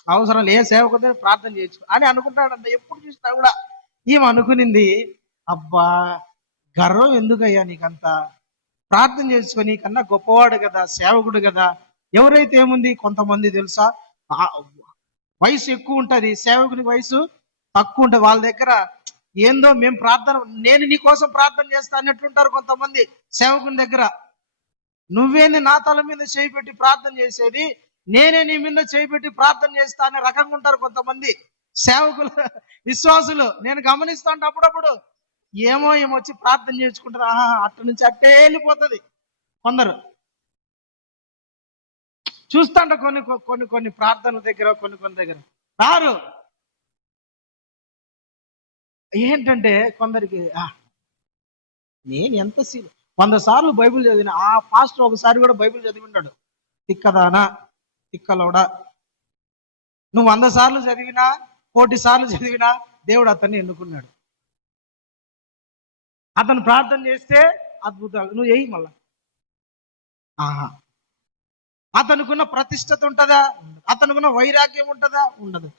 అవసరం లే సేవకుడు ప్రార్థన చేయించుకో అని అనుకుంటాడంట. ఎప్పుడు చూసినా కూడా ఈమె అనుకునింది, అబ్బా గర్వం ఎందుకయ్యా నీకంతా, ప్రార్థన చేసుకో, నీకన్నా గొప్పవాడు కదా, సేవకుడు కదా. ఎవరైతే ఏముంది, కొంతమంది తెలుసా వయసు ఎక్కువ ఉంటుంది, సేవకునికి వయసు తక్కువ ఉంటుంది, వాళ్ళ దగ్గర ఏందో మేము ప్రార్థన, నేను నీ కోసం ప్రార్థన చేస్తా అన్నట్లుంటారు కొంతమంది సేవకుని దగ్గర. నువ్వేంది నా తల మీద చేయి పెట్టి ప్రార్థన చేసేది, నేనే నీ మీద చేయి పెట్టి ప్రార్థన చేస్తా అనే రకంగా ఉంటారు కొంతమంది సేవకులు, విశ్వాసులు. నేను గమనిస్తా ఉంటే అప్పుడప్పుడు ఏమొచ్చి ప్రార్థన చేసుకుంటారు, అట్ట నుంచి అట్టే వెళ్ళిపోతుంది. కొందరు చూస్తాంట కొన్ని ప్రార్థనల దగ్గర, కొన్ని దగ్గర రారు. ఏంటంటే కొందరికి నేను ఎంత 100 సార్లు బైబిల్ చదివిన, ఆ పాస్టర్ ఒకసారి కూడా బైబిల్ చదివి ఉన్నాడు, తిక్కదానా తిక్కలోడా, నువ్వు 100 సార్లు చదివినా 1,000 సార్లు చదివినా దేవుడు అతన్ని ఎన్నుకున్నాడు. అతను ప్రార్థన చేస్తే అద్భుతాలు నువ్వు చేయి మళ్ళా. అతనుకున్న ప్రతిష్టత ఉంటుందా? అతనుకున్న వైరాగ్యం ఉంటుందా? ఉండదు.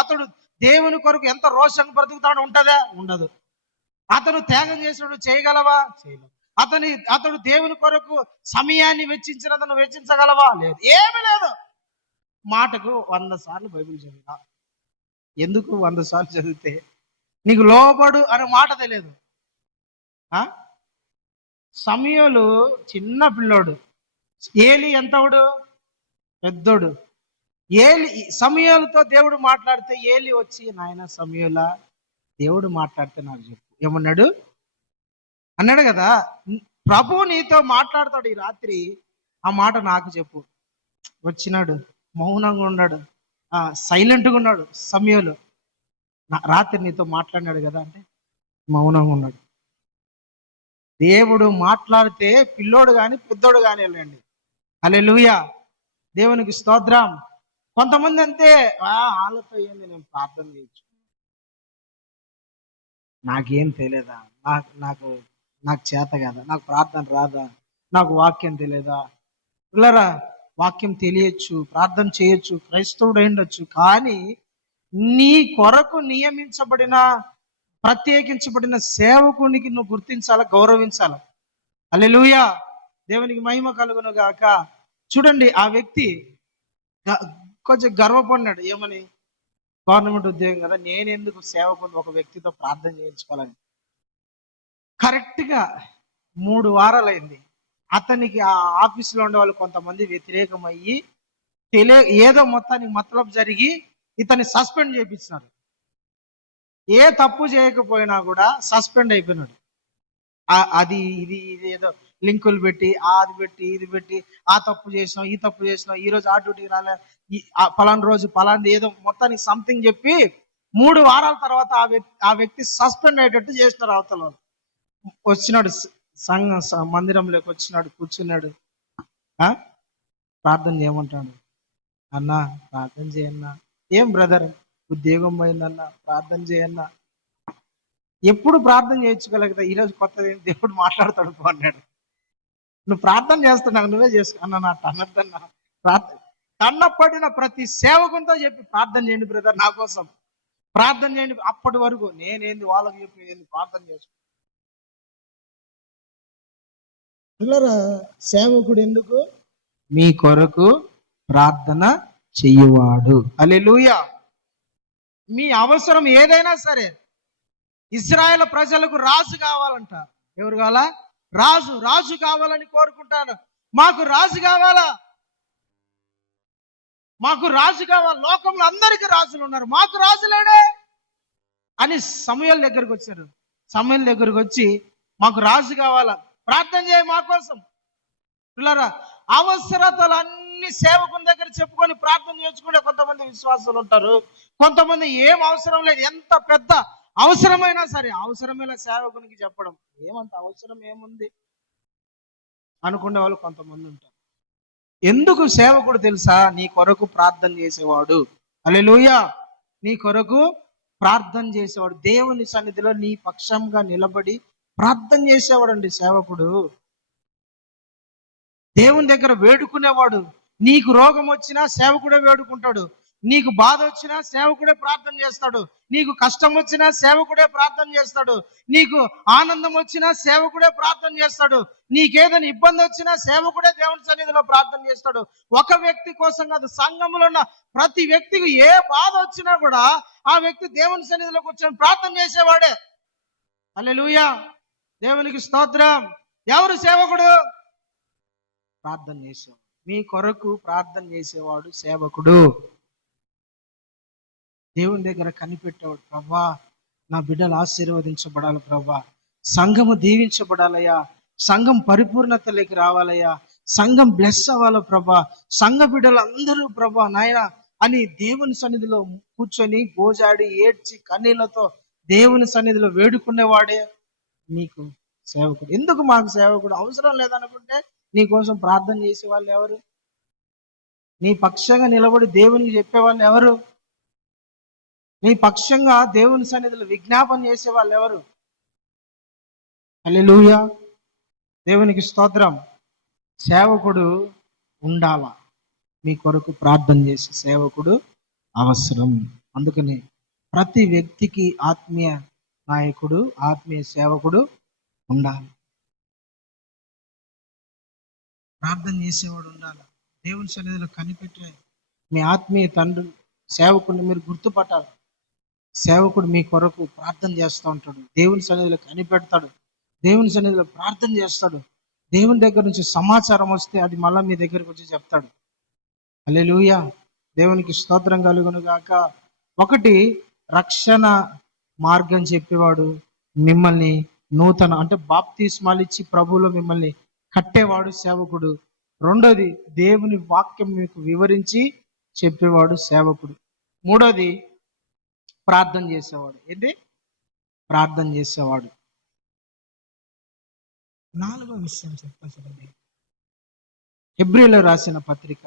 అతడు దేవుని కొరకు ఎంత రోషంగా బ్రతుకుతాడో ఉంటుందా? ఉండదు. అతను త్యాగం చేసినప్పుడు చేయగలవా? చేయలేవు. అతడు దేవుని కొరకు సమయాన్ని వెచ్చించినతను వెచ్చించగలవా? లేదు, ఏమీ లేదు. మాటకు 100 సార్లు బైబిల్ చదివినా, ఎందుకు 100 సార్లు చదివితే నీకు లోబడు అనే మాట తెలియదు. సమయలు చిన్న పిల్లోడు, ఏలి ఎంతవుడు? పెద్దోడు. సమయాలతో దేవుడు మాట్లాడితే ఏలి వచ్చి, నాయన సమయలా దేవుడు మాట్లాడితే నాకు చెప్పు ఏమన్నాడు అన్నాడు కదా. ప్రభు నీతో మాట్లాడతాడు ఈ రాత్రి, ఆ మాట నాకు చెప్పు. వచ్చినాడు, మౌనంగా ఉన్నాడు, సైలెంట్గా ఉన్నాడు సమయలు. రాత్రి నీతో మాట్లాడినాడు కదా అంటే మౌనంగా ఉన్నాడు. దేవుడు మాట్లాడితే పిల్లోడు కానీ పెద్దోడు కానీ వెళ్ళండి. హల్లెలూయా, దేవునికి స్తోత్రం. కొంతమంది అంతే, వాళ్ళతో ఏంది, నేను ప్రార్థన చేయొచ్చు, నాకేం తెలియదా, నాకు నాకు నాకు చేత కదా, నాకు ప్రార్థన రాదా, నాకు వాక్యం తెలియదా. పిల్లరా, వాక్యం తెలియచ్చు, ప్రార్థన చేయొచ్చు, క్రైస్తవుడు ఉండొచ్చు, కానీ నీ కొరకు నియమించబడిన ప్రత్యేకించబడిన సేవకునికి నువ్వు గుర్తించాలా, గౌరవించాలా. హల్లెలూయా, దేవునికి మహిమ కలుగును గాక. చూడండి, ఆ వ్యక్తి కొంచెం గర్వపడినాడు. ఏమని? గవర్నమెంట్ ఉద్యోగం కదా, నేను ఎందుకు సేవకుని ఒక వ్యక్తితో ప్రార్థన చేయించుకోవాలని. కరెక్ట్గా 3 వారాలైంది. అతనికి ఆ ఆఫీసులో ఉండే వాళ్ళు కొంతమంది వ్యతిరేకమయ్యి ఏదో మొత్తానికి మతలబు జరిగి ఇతన్ని సస్పెండ్ చేయించినారు. ఏ తప్పు చేయకపోయినా కూడా సస్పెండ్ అయిపోయినాడు. అది ఇది ఇది ఏదో లింకులు పెట్టి, అది పెట్టి ఇది పెట్టి, ఆ తప్పు చేసినావు, ఈ తప్పు చేసినావు, ఈ రోజు ఆ డ్యూటీకి రాలే, పలానా రోజు పలాంది ఏదో మొత్తానికి సంథింగ్ చెప్పి 3 వారాల తర్వాత ఆ వ్యక్తి సస్పెండ్ అయ్యేటట్టు చేసినారు. అవతల వచ్చినాడు, సంఘ మందిరంలోకి వచ్చినాడు, కూర్చున్నాడు. ప్రార్థన చేయమంటాడు. అన్నా ప్రార్థన చేయన్నా. ఏం బ్రదర్, ఉద్యోగం పోయిందన్నా, ప్రార్థన చేయన్నా. ఎప్పుడు ప్రార్థన చేయించుకోలేక ఈరోజు కొత్తది దేవుడు మాట్లాడతాడు అన్నాడు. నువ్వు ప్రార్థన చేస్తున్నావు, నువ్వే చేసుకో అన్న. నా అన్నదన్నా, ప్రార్థన కన్నపడిన ప్రతి సేవకునితో చెప్పి ప్రార్థన చేయండి బ్రదర్, నా కోసం ప్రార్థన చేయండి. అప్పటి వరకు నేనేంది వాళ్ళకి చెప్పి ఏంది ప్రార్థన చేసుకో. సేవకుడు ఎందుకు? మీ కొరకు ప్రార్థన చెయ్యవాడు. హల్లెలూయా. మీ అవసరం ఏదైనా సరే, ఇశ్రాయేలు ప్రజలకు రాజు కావాలంట. ఎవరు కావాలా? రాజు. రాజు కావాలని కోరుకుంటాను. మాకు రాజు కావాలా, మాకు రాజు కావాలి. లోకంలో అందరికీ రాజులు ఉన్నారు, మాకు రాజు లేడే అని సమూయేలు దగ్గరకు వచ్చారు. సమూయేలు దగ్గరకు వచ్చి మాకు రాజు కావాలా, ప్రార్థన చేయ మా కోసం. పిల్లరా, అవసరతలు అన్ని సేవకుని దగ్గర చెప్పుకొని ప్రార్థన చేసుకుంటే కొంతమంది విశ్వాసాలు ఉంటారు. కొంతమంది ఏం అవసరం లేదు, ఎంత పెద్ద అవసరమైనా సరే అవసరమైన సేవకునికి చెప్పడం, ఏమంత అవసరం ఏముంది అనుకునే వాళ్ళు కొంతమంది ఉంటారు. ఎందుకు సేవకుడు తెలుసా? నీ కొరకు ప్రార్థన చేసేవాడు. హల్లెలూయా. నీ కొరకు ప్రార్థన చేసేవాడు, దేవుని సన్నిధిలో నీ పక్షంగా నిలబడి ప్రార్థన చేసేవాడు అండి సేవకుడు. దేవుని దగ్గర వేడుకునేవాడు. నీకు రోగం వచ్చినా సేవకుడే వేడుకుంటాడు, నీకు బాధ వచ్చినా సేవకుడే ప్రార్థన చేస్తాడు, నీకు కష్టం వచ్చినా సేవకుడే ప్రార్థన చేస్తాడు, నీకు ఆనందం వచ్చినా సేవకుడే ప్రార్థన చేస్తాడు, నీకేదైనా ఇబ్బంది వచ్చినా సేవకుడే దేవుని సన్నిధిలో ప్రార్థన చేస్తాడు. ఒక వ్యక్తి కోసం కాదు, సంఘంలో ఉన్న ప్రతి వ్యక్తికి ఏ బాధ వచ్చినా కూడా ఆ వ్యక్తి దేవుని సన్నిధిలో కూర్చొని ప్రార్థన చేసేవాడే. హల్లెలూయా, దేవునికి స్తోత్రం. ఎవరు సేవకుడు? ప్రార్థన చేసేవాడు. మీ కొరకు ప్రార్థన చేసేవాడు సేవకుడు. దేవుని దగ్గర కనిపెట్టేవాడు, ప్రభా నా బిడ్డలు ఆశీర్వదించబడాలి, ప్రభా సంఘము దీవించబడాలయ్యా, సంఘం పరిపూర్ణతలోకి రావాలయ్యా, సంఘం బ్లెస్ అవ్వాలి ప్రభా, సంఘ బిడ్డలు అందరూ ప్రభా నాయన అని దేవుని సన్నిధిలో కూర్చొని గోజాడి ఏడ్చి కన్నీళ్లతో దేవుని సన్నిధిలో వేడుకునేవాడే నీకు సేవకుడు. ఎందుకు మాకు సేవకుడు అవసరం లేదనుకుంటే నీ కోసం ప్రార్థన చేసే వాళ్ళు ఎవరు? నీ పక్షంగా నిలబడి దేవునికి చెప్పేవాళ్ళు ఎవరు? నీ పక్షంగా దేవుని సన్నిధిలో విజ్ఞాపన చేసే వాళ్ళు ఎవరు? హల్లెలూయా, దేవునికి స్తోత్రం. సేవకుడు ఉండాలా, మీ కొరకు ప్రార్థన చేసే సేవకుడు అవసరం. అందుకని ప్రతి వ్యక్తికి ఆత్మీయ నాయకుడు, ఆత్మీయ సేవకుడు ఉండాలి. ప్రార్థన చేసేవాడు ఉండాలి. దేవుని సన్నిధిలో కనిపెట్టే మీ ఆత్మీయ తండ్రి సేవకుడిని మీరు గుర్తుపట్టాలి. సేవకుడు మీ కొరకు ప్రార్థన చేస్తూ ఉంటాడు, దేవుని సన్నిధిలో కనిపెడతాడు, దేవుని సన్నిధిలో ప్రార్థన చేస్తాడు. దేవుని దగ్గర నుంచి సమాచారం వస్తే అది మళ్ళీ మీ దగ్గరకు వచ్చి చెప్తాడు. హల్లెలూయా, దేవునికి స్తోత్రం కలుగును గాక. ఒకటి, రక్షణ మార్గం చెప్పేవాడు, మిమ్మల్ని నూతన అంటే బాప్తిస్మాలు ఇచ్చి ప్రభువులో మిమ్మల్ని కట్టేవాడు సేవకుడు. రెండోది, దేవుని వాక్యం మీకు వివరించి చెప్పేవాడు సేవకుడు. మూడోది, ప్రార్థన చేసేవాడు. ఏంటి? ప్రార్థన చేసేవాడు. 4వ విషయం చెప్పండి. హెబ్రీయులకు రాసిన పత్రిక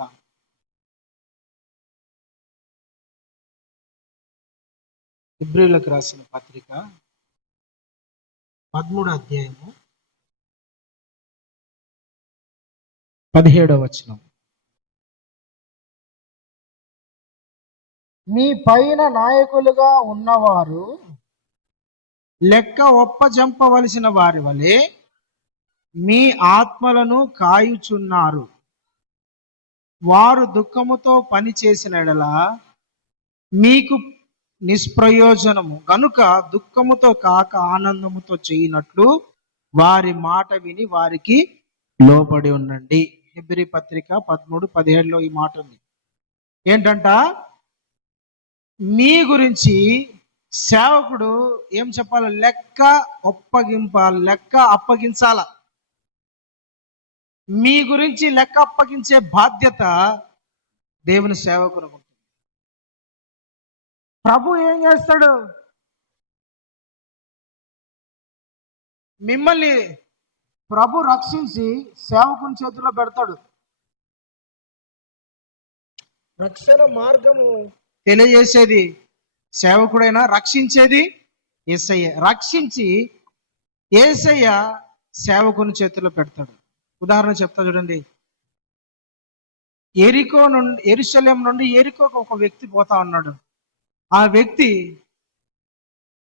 13వ అధ్యాయము 17వ వచనం. మీ పైన నాయకులుగా ఉన్నవారు లెక్క ఒప్పజంపవలసిన వారి వలె మీ ఆత్మలను కాయుచున్నారు. వారు దుఃఖముతో పని చేసిన ఎడల మీకు నిష్ప్రయోజనము గనుక దుఃఖముతో కాక ఆనందముతో చేయనట్లు వారి మాట విని వారికి లోబడి ఉండండి. హెబ్రీ పత్రిక 13:17లో ఈ మాట ఉంది. ఏంటంట? మీ గురించి సేవకుడు ఏం చెప్పాలి? లెక్క అప్పగించాల. మీ గురించి లెక్క అప్పగించే బాధ్యత దేవుని సేవకుడు. ప్రభు ఏం చేస్తాడు? మిమ్మల్ని ప్రభు రక్షించి సేవకుని చేతిలో పెడతాడు. రక్షణ మార్గము తెలియజేసేది సేవకుడైనా, రక్షించేది యేసయ్య. రక్షించి యేసయ్య సేవకుని చేతిలో పెడతాడు. ఉదాహరణ చెప్తా చూడండి. యెరూషలేము నుండి యెరికోకు ఒక వ్యక్తి పోతా ఉన్నాడు. ఆ వ్యక్తి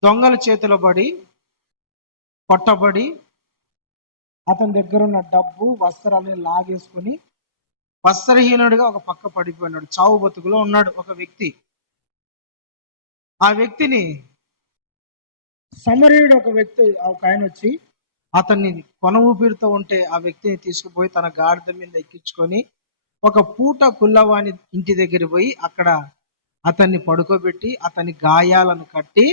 దొంగల చేతిలో పడి కొట్టబడి అతని దగ్గర ఉన్న డబ్బు వస్త్రాలని లాగేసుకొని వస్త్రహీనుడిగా ఒక పక్క పడిపోయినాడు. చావు బతుకులో ఉన్నాడు ఒక వ్యక్తి. ఆ వ్యక్తిని సమరయుడు ఒక ఆయన వచ్చి అతన్ని కొన ఊపిరితో ఉంటే ఆ వ్యక్తిని తీసుకుపోయి తన గాడిద మీద ఎక్కించుకొని ఒక పూట కుల్లవాని ఇంటి దగ్గర పోయి అక్కడ అతన్ని పడుకోబెట్టి అతని గాయాలను కట్టి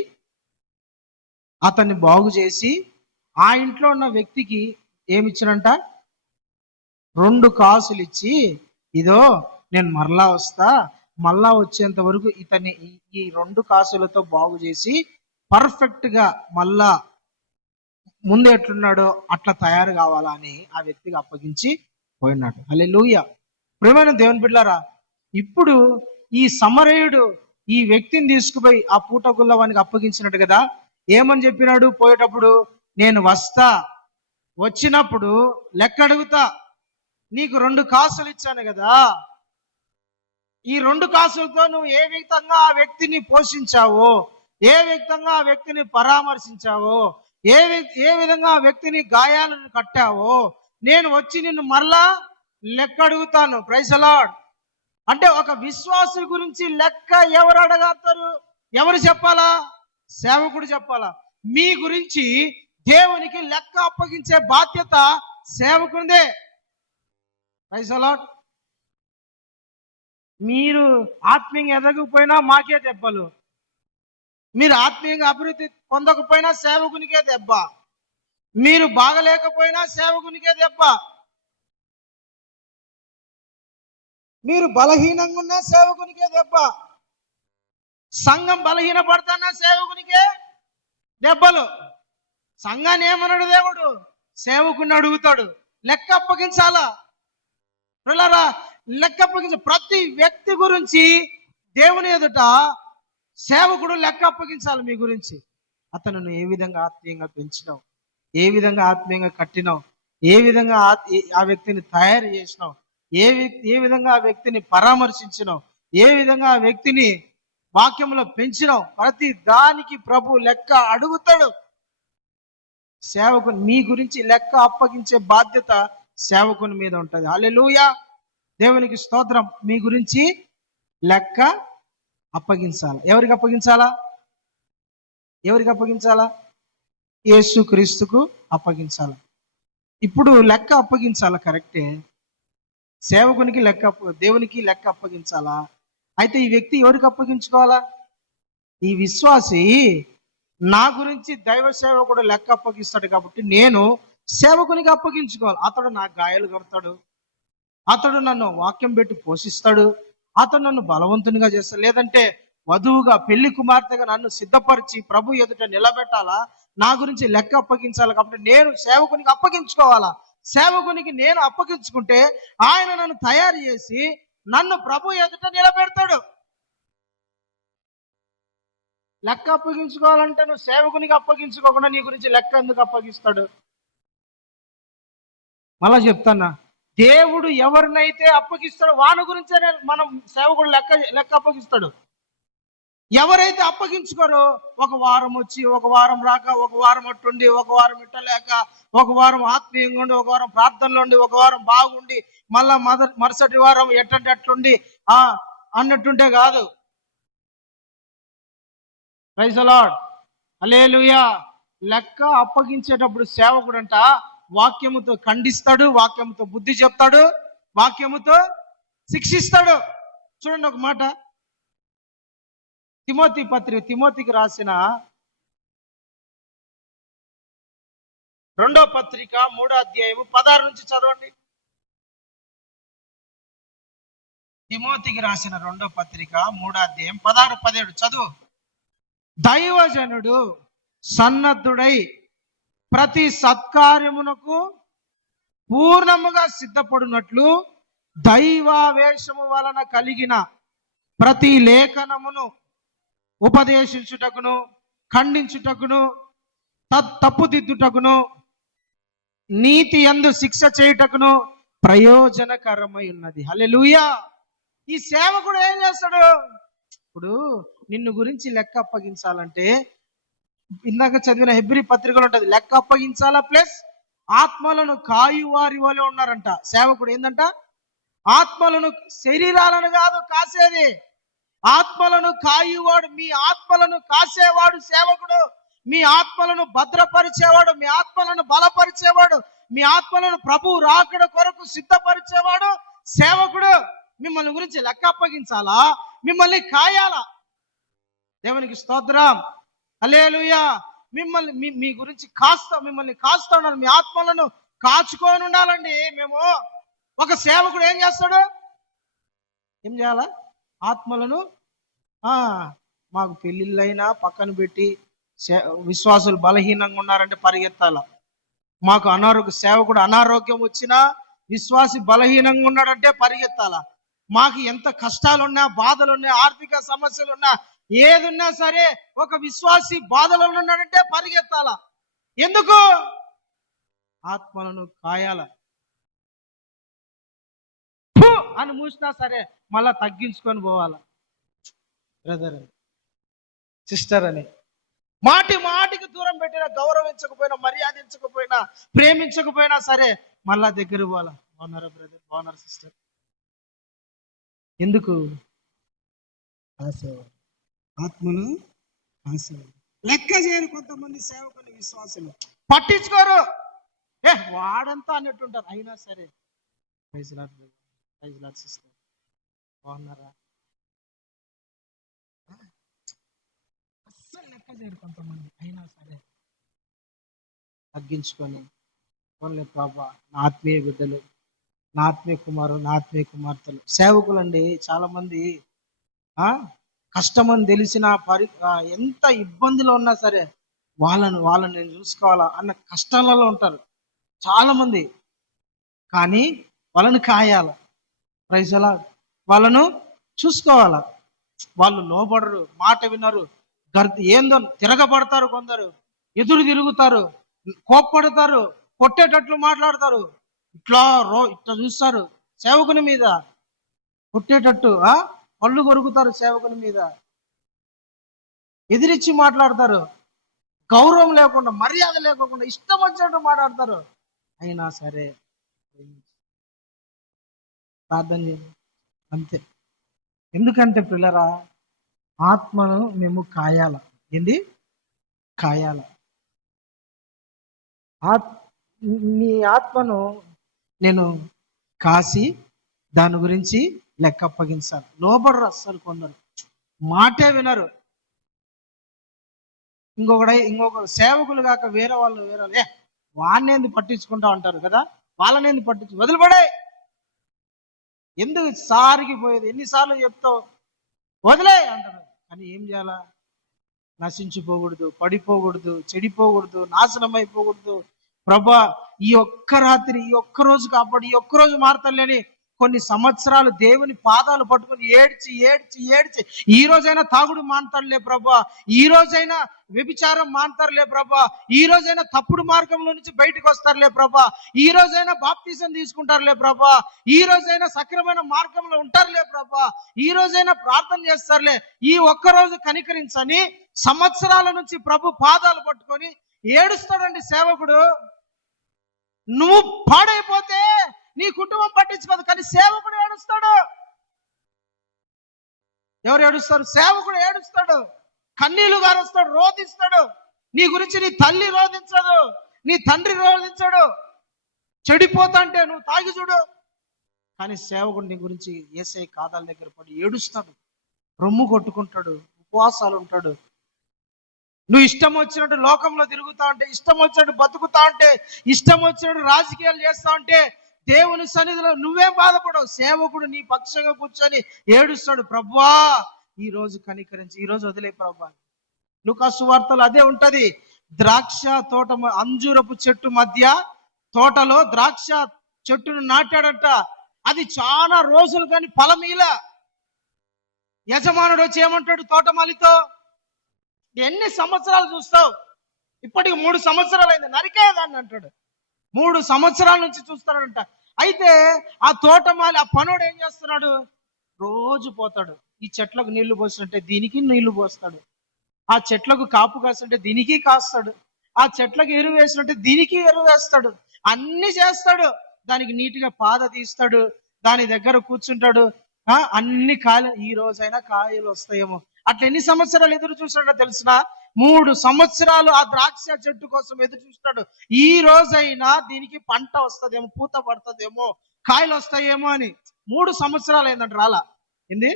అతన్ని బాగు చేసి ఆ ఇంట్లో ఉన్న వ్యక్తికి ఏమిచ్చినంట? 2 కాసులు ఇచ్చి, ఇదో నేను మరలా వస్తా, మళ్ళా వచ్చేంత వరకు ఇతన్ని ఈ 2 కాసులతో బాగు చేసి పర్ఫెక్ట్ గా మళ్ళా ముందు ఎట్లున్నాడో అట్లా తయారు కావాలా అని ఆ వ్యక్తికి అప్పగించి పోయినాడు. హల్లెలూయా. ప్రియమైన దేవుని బిడ్డలారా, ఇప్పుడు ఈ సమరయుడు ఈ వ్యక్తిని తీసుకుపోయి ఆ పూట గుల్లవానికి అప్పగించినట్టు కదా. ఏమని చెప్పినాడు పోయేటప్పుడు? నేను వస్తా, వచ్చినప్పుడు లెక్క అడుగుతా, నీకు 2 కాసులు ఇచ్చాను కదా, ఈ 2 కాసులతో నువ్వు ఏ విధంగా ఆ వ్యక్తిని పోషించావో, ఏ విధంగా ఆ వ్యక్తిని పరామర్శించావో, ఏ విధంగా ఆ వ్యక్తిని గాయాలను కట్టావో నేను వచ్చి నిన్ను మరలా లెక్క అడుగుతాను. Praise the Lord. అంటే ఒక విశ్వాసుల గురించి లెక్క ఎవరు అడగతారు? ఎవరు చెప్పాలా? సేవకుడు చెప్పాలా. మీ గురించి దేవునికి లెక్క అప్పగించే బాధ్యత సేవకునిదే. Praise the lord. మీరు ఆత్మీయంగా ఎదగకపోయినా మాకే దెబ్బలు, మీరు ఆత్మీయంగా అభివృద్ధి పొందకపోయినా సేవకునికే దెబ్బ, మీరు బాగలేకపోయినా సేవకునికే దెబ్బ, మీరు బలహీనంగా ఉన్నా సేవకునికే దెబ్బ, సంఘం బలహీన పడుతున్నా సేవకునికే దెబ్బలు. సంఘాన్ని ఏమన్నాడు దేవుడు? సేవకుని అడుగుతాడు, లెక్క అప్పగించాలా. లెక్క అప్పగించ ప్రతి వ్యక్తి గురించి దేవుని ఎదుట సేవకుడు లెక్క అప్పగించాలి. మీ గురించి అతను ఏ విధంగా ఆత్మీయంగా పెంచినావు, ఏ విధంగా ఆత్మీయంగా కట్టినావు, ఏ విధంగా ఆ వ్యక్తిని తయారు చేసినావు, ఏ విధంగా ఆ వ్యక్తిని పరామర్శించినావు, ఏ విధంగా ఆ వ్యక్తిని వాక్యంలో పెంచినావు, ప్రతి దానికి ప్రభు లెక్క అడుగుతాడు. సేవకుని మీ గురించి లెక్క అప్పగించే బాధ్యత సేవకుని మీద ఉంటుంది. హల్లెలూయా. దేవునికి స్తోత్రం. మీ గురించి లెక్క అప్పగించాలి. ఎవరికి అప్పగించాలా? ఎవరికి అప్పగించాలా? యేసుక్రీస్తుకు అప్పగించాలి. ఇప్పుడు లెక్క అప్పగించాలా, కరెక్టే. సేవకునికి దేవునికి లెక్క అప్పగించాలా? అయితే ఈ వ్యక్తి ఎవరికి అప్పగించుకోవాలా? ఈ విశ్వాసి నా గురించి దైవ సేవకుడు లెక్క అప్పగిస్తాడు కాబట్టి నేను సేవకునికి అప్పగించుకోవాలి. అతడు నా గాయాలు కడతాడు, అతడు నన్ను వాక్యం పెట్టి పోషిస్తాడు, అతడు నన్ను బలవంతునిగా చేస్తాడు. లేదంటే వధువుగా పెళ్లి కుమార్తెగా నన్ను సిద్ధపరిచి ప్రభు ఎదుట నిలబెట్టాలా, నా గురించి లెక్క అప్పగించాలి. కాబట్టి నేను సేవకునికి అప్పగించుకోవాలా. సేవకునికి నేను అప్పగించుకుంటే ఆయన నన్ను తయారు చేసి నన్ను ప్రభు ఎదుట నిలబెడతాడు. లెక్క అప్పగించుకోవాలంటే నువ్వు సేవకునికి అప్పగించుకోకుండా నీ గురించి లెక్క ఎందుకు అప్పగిస్తాడు? మళ్ళా చెప్తానా, దేవుడు ఎవరినైతే అప్పగిస్తాడో వాని గురించే మనం సేవకుడు లెక్క అప్పగిస్తాడు. ఎవరైతే అప్పగించుకోరో ఒక వారం వచ్చి ఒక వారం రాక, ఒక వారం అట్టుండి, ఒక వారం ఇట్టలేక, ఒక వారం ఆత్మీయంగా ఉండి, ఒక వారం ప్రార్థనలో ఉండి, ఒక వారం బాగుండి, మళ్ళా మరుసటి వారం ఎట్టంటే అట్లుండి అన్నట్టుంటే కాదు. ప్రైజ్ ది లార్డ్, హల్లెలూయా. లెక్క అప్పగించేటప్పుడు సేవకుడంట వాక్యముతో ఖండిస్తాడు, వాక్యముతో బుద్ధి చెప్తాడు, వాక్యముతో శిక్షిస్తాడు. చూడండి ఒక మాట, తిమోతికి రాసిన 2వ పత్రిక 3వ అధ్యాయము 16 నుంచి చదవండి. తిమోతికి రాసిన 2వ పత్రిక 3వ అధ్యాయం 16, 17 చదువు. దైవజనుడు సన్నద్ధుడై ప్రతి సత్కార్యమునకు పూర్ణముగా సిద్ధపడినట్లు దైవావేశము వలన కలిగిన ప్రతి లేఖనమును ఉపదేశించుటకును, ఖండించుటకును, తప్పుదిద్దుటకును, నీతి యందు శిక్ష చేయుటకును ప్రయోజనకరమై ఉన్నది. హల్లెలూయా. ఈ సేవకుడు ఏం చేస్తాడు? ఇప్పుడు నిన్ను గురించి లెక్క అప్పగించాలంటే ఇందాక చదివిన హెబ్రీ పత్రికలు ఉంటుంది, లెక్క అప్పగించాలా ప్లస్ ఆత్మలను కాయువారి వలె ఉన్నారంట. సేవకుడు ఏందంట? ఆత్మలను, శరీరాలను కాదు కాసేది, ఆత్మలను కాయువాడు. మీ ఆత్మలను కాసేవాడు సేవకుడు. మీ ఆత్మలను భద్రపరిచేవాడు, మీ ఆత్మలను బలపరిచేవాడు, మీ ఆత్మలను ప్రభు రాకడ కొరకు సిద్ధపరిచేవాడు సేవకుడు. మిమ్మల్ని గురించి లెక్క అప్పగించాలా, మిమ్మల్ని కాయాలా? దేవునికి స్తోత్రం, హల్లెలూయా. మీ గురించి మిమ్మల్ని కాస్తా ఉండాలి, మీ ఆత్మలను కాచుకొని ఉండాలండి. మేము ఒక సేవకుడు ఏం చేస్తాడు? ఏం చేయాలా? ఆత్మలను మాకు పెళ్ళిళ్ళైనా పక్కన పెట్టి, విశ్వాసులు బలహీనంగా ఉన్నారంటే పరిగెత్తాల. మాకు సేవకుడు అనారోగ్యం వచ్చినా, విశ్వాసి బలహీనంగా ఉన్నాడంటే పరిగెత్తాల. మాకు ఎంత కష్టాలున్నా, బాధలున్నా, ఆర్థిక సమస్యలున్నా, ఏదున్నా సరే ఒక విశ్వాసి బాధలలో ఉన్నాడంటే పరిగెత్తాల. ఎందుకు? ఆత్మలను కాయాల. అని మూసినా సరే మళ్ళా తగ్గించుకొని పోవాల. బ్రదర్, సిస్టర్ అని మాటికి దూరం పెట్టినా, గౌరవించకపోయినా, మర్యాదించకపోయినా, ప్రేమించకపోయినా సరే మళ్ళా దగ్గర పోవాలా. బాగున్నారా బ్రదర్, బాగున్నారా సిస్టర్? ఎందుకు? ఆత్మను లెక్క చేయరు కొంతమంది సేవకులు, విశ్వాసులు పట్టించుకోరు. వాడంతా అన్నట్టుంటారు. అయినా సరే ప్రైజ్ లార్డ్ సిస్టర్, బాగున్నారా? అస్సలు లెక్క చేయరు కొంతమంది. అయినా సరే తగ్గించుకొని, ఓన్లీ ప్రభా, నా ఆత్మీయ బిడ్డలు, నా ఆత్మీయ కుమారు, నా ఆత్మీయ కుమార్తెలు సేవకులు అండి. చాలా మంది కష్టమని తెలిసిన ఎంత ఇబ్బందిలో ఉన్నా సరే వాళ్ళని నేను చూసుకోవాలా అన్న కష్టాలలో ఉంటారు చాలా మంది. కానీ వాళ్ళని కాయాల, ప్రైజ్ అలా, వాళ్ళను చూసుకోవాలా. వాళ్ళు లోబడరు, మాట వినరు, ఏందో తిరగబడతారు, కొందరు ఎదురు తిరుగుతారు, కోప్పడతారు, కొట్టేటట్లు మాట్లాడతారు, ఇట్లా చూస్తారు సేవకుని మీద, కొట్టేటట్టు పళ్ళు కొరుకుతారు సేవకుని మీద, ఎదిరించి మాట్లాడతారు, గౌరవం లేకుండా, మర్యాద లేకుండా, ఇష్టం వచ్చినట్టు మాట్లాడతారు. అయినా సరే ప్రార్థన చేయండి అంతే. ఎందుకంటే పిల్లరా, ఆత్మను మేము కాయాల. ఏంది? కాయాల. నీ ఆత్మను నేను కాసి దాని గురించి లెక్క అప్పగించాలి. లోబడరు అస్సలు, కొందరు మాటే వినరు. ఇంకొక సేవకులు కాక వేరే వాళ్ళు వాడినేంది పట్టించుకుంటా ఉంటారు కదా, వాళ్ళనేంది పట్టించు, వదిలిపడే. ఎందుకు సారికి పోయేది? ఎన్నిసార్లు చెప్తావు? వదిలే అంటారు. కానీ ఏం చేయాలా? నశించిపోకూడదు, పడిపోకూడదు, చెడిపోకూడదు, నాశనం అయిపోకూడదు. ప్రభా, ఈ ఒక్క రాత్రి, ఈ ఒక్క రోజు కాపాడు, ఈ ఒక్క రోజు మారతలేని కొన్ని సంవత్సరాలు దేవుని పాదాలు పట్టుకొని ఏడ్చి ఏడ్చి ఏడ్చి ఈ రోజైనా తాగుడు మానతారులే ప్రభా, ఈ రోజైనా వ్యభిచారం మానతారులే ప్రభా, ఈ రోజైనా తప్పుడు మార్గంలో నుంచి బయటకు వస్తారులే ప్రభా, ఈ రోజైనా బాప్తిజం తీసుకుంటారులే ప్రభా, ఈ రోజైనా సక్రమైన మార్గంలో ఉంటారులే ప్రభా, ఈ రోజైనా ప్రార్థన చేస్తారులే. ఈ ఒక్క రోజు కనికరించని సంవత్సరాల నుంచి ప్రభు పాదాలు పట్టుకొని ఏడుస్తాడండి సేవకుడు. నువ్వు పాడైపోతే నీ కుటుంబం పట్టించుకోదు, కానీ సేవకుడు ఏడుస్తాడు. ఎవరు ఏడుస్తారు? సేవకుడు ఏడుస్తాడు, కన్నీళ్లు గారుస్తాడు, రోధిస్తాడు. నీ గురించి నీ తల్లి రోధించదు, నీ తండ్రి రోధించడు. చెడిపోతా అంటే నువ్వు తాగి చూడు, కానీ సేవకుడు నీ గురించి యేసయ్య కాదాల దగ్గర పడి ఏడుస్తాడు, రొమ్ము కొట్టుకుంటాడు, ఉపవాసాలు ఉంటాడు. నువ్వు ఇష్టం వచ్చినట్టు లోకంలో తిరుగుతా ఉంటే, ఇష్టం వచ్చినట్టు బతుకుతా ఉంటే, ఇష్టం వచ్చినట్టు రాజకీయాలు చేస్తా ఉంటే దేవుని సన్నిధిలో నువ్వేం బాధపడవు. సేవకుడు నీ పక్షంగా కూర్చొని ఏడుస్తాడు, ప్రభువా ఈ రోజు కనికరించి, ఈ రోజు వదిలే ప్రభా. లూకా సువార్తలో అదే ఉంటది. ద్రాక్ష తోట, అంజూరపు చెట్టు మధ్య తోటలో ద్రాక్ష చెట్టును నాటాడట. అది చాలా రోజులు కానీ ఫలమీల. యజమానుడు వచ్చి ఏమంటాడు తోటమాలితో, ఎన్ని సంవత్సరాలు చూస్తావు? ఇప్పటికి 3 సంవత్సరాలు అయింది, నరికేదాన్ని అంటాడు. 3 సంవత్సరాల నుంచి చూస్తాడంట. అయితే ఆ తోటమాలి, ఆ పనుడు ఏం చేస్తున్నాడు? రోజు పోతాడు. ఈ చెట్లకు నీళ్లు పోస్తుంటే దీనికి నీళ్లు పోస్తాడు, ఆ చెట్లకు కాపు కాస్తుంటే దీనికి కాస్తాడు, ఆ చెట్లకు ఎరువు వేసినట్టే దీనికి ఎరువు వేస్తాడు, అన్ని చేస్తాడు. దానికి నీట్గా పాద తీస్తాడు, దాని దగ్గర కూర్చుంటాడు. అన్ని కాయలు, ఈ రోజైనా కాయలు వస్తాయేమో. అట్లా ఎన్ని సంవత్సరాలు ఎదురు చూస్తాడో తెలిసిన? 3 సంవత్సరాలు ఆ ద్రాక్ష చెట్టు కోసం ఎదురు చూస్తాడు. ఈ రోజైనా దీనికి పంట వస్తుందేమో, పూత పడుతుందేమో, కాయలు వస్తాయేమో అని. 3 సంవత్సరాలు అయిందంట, రాలా. ఏంది?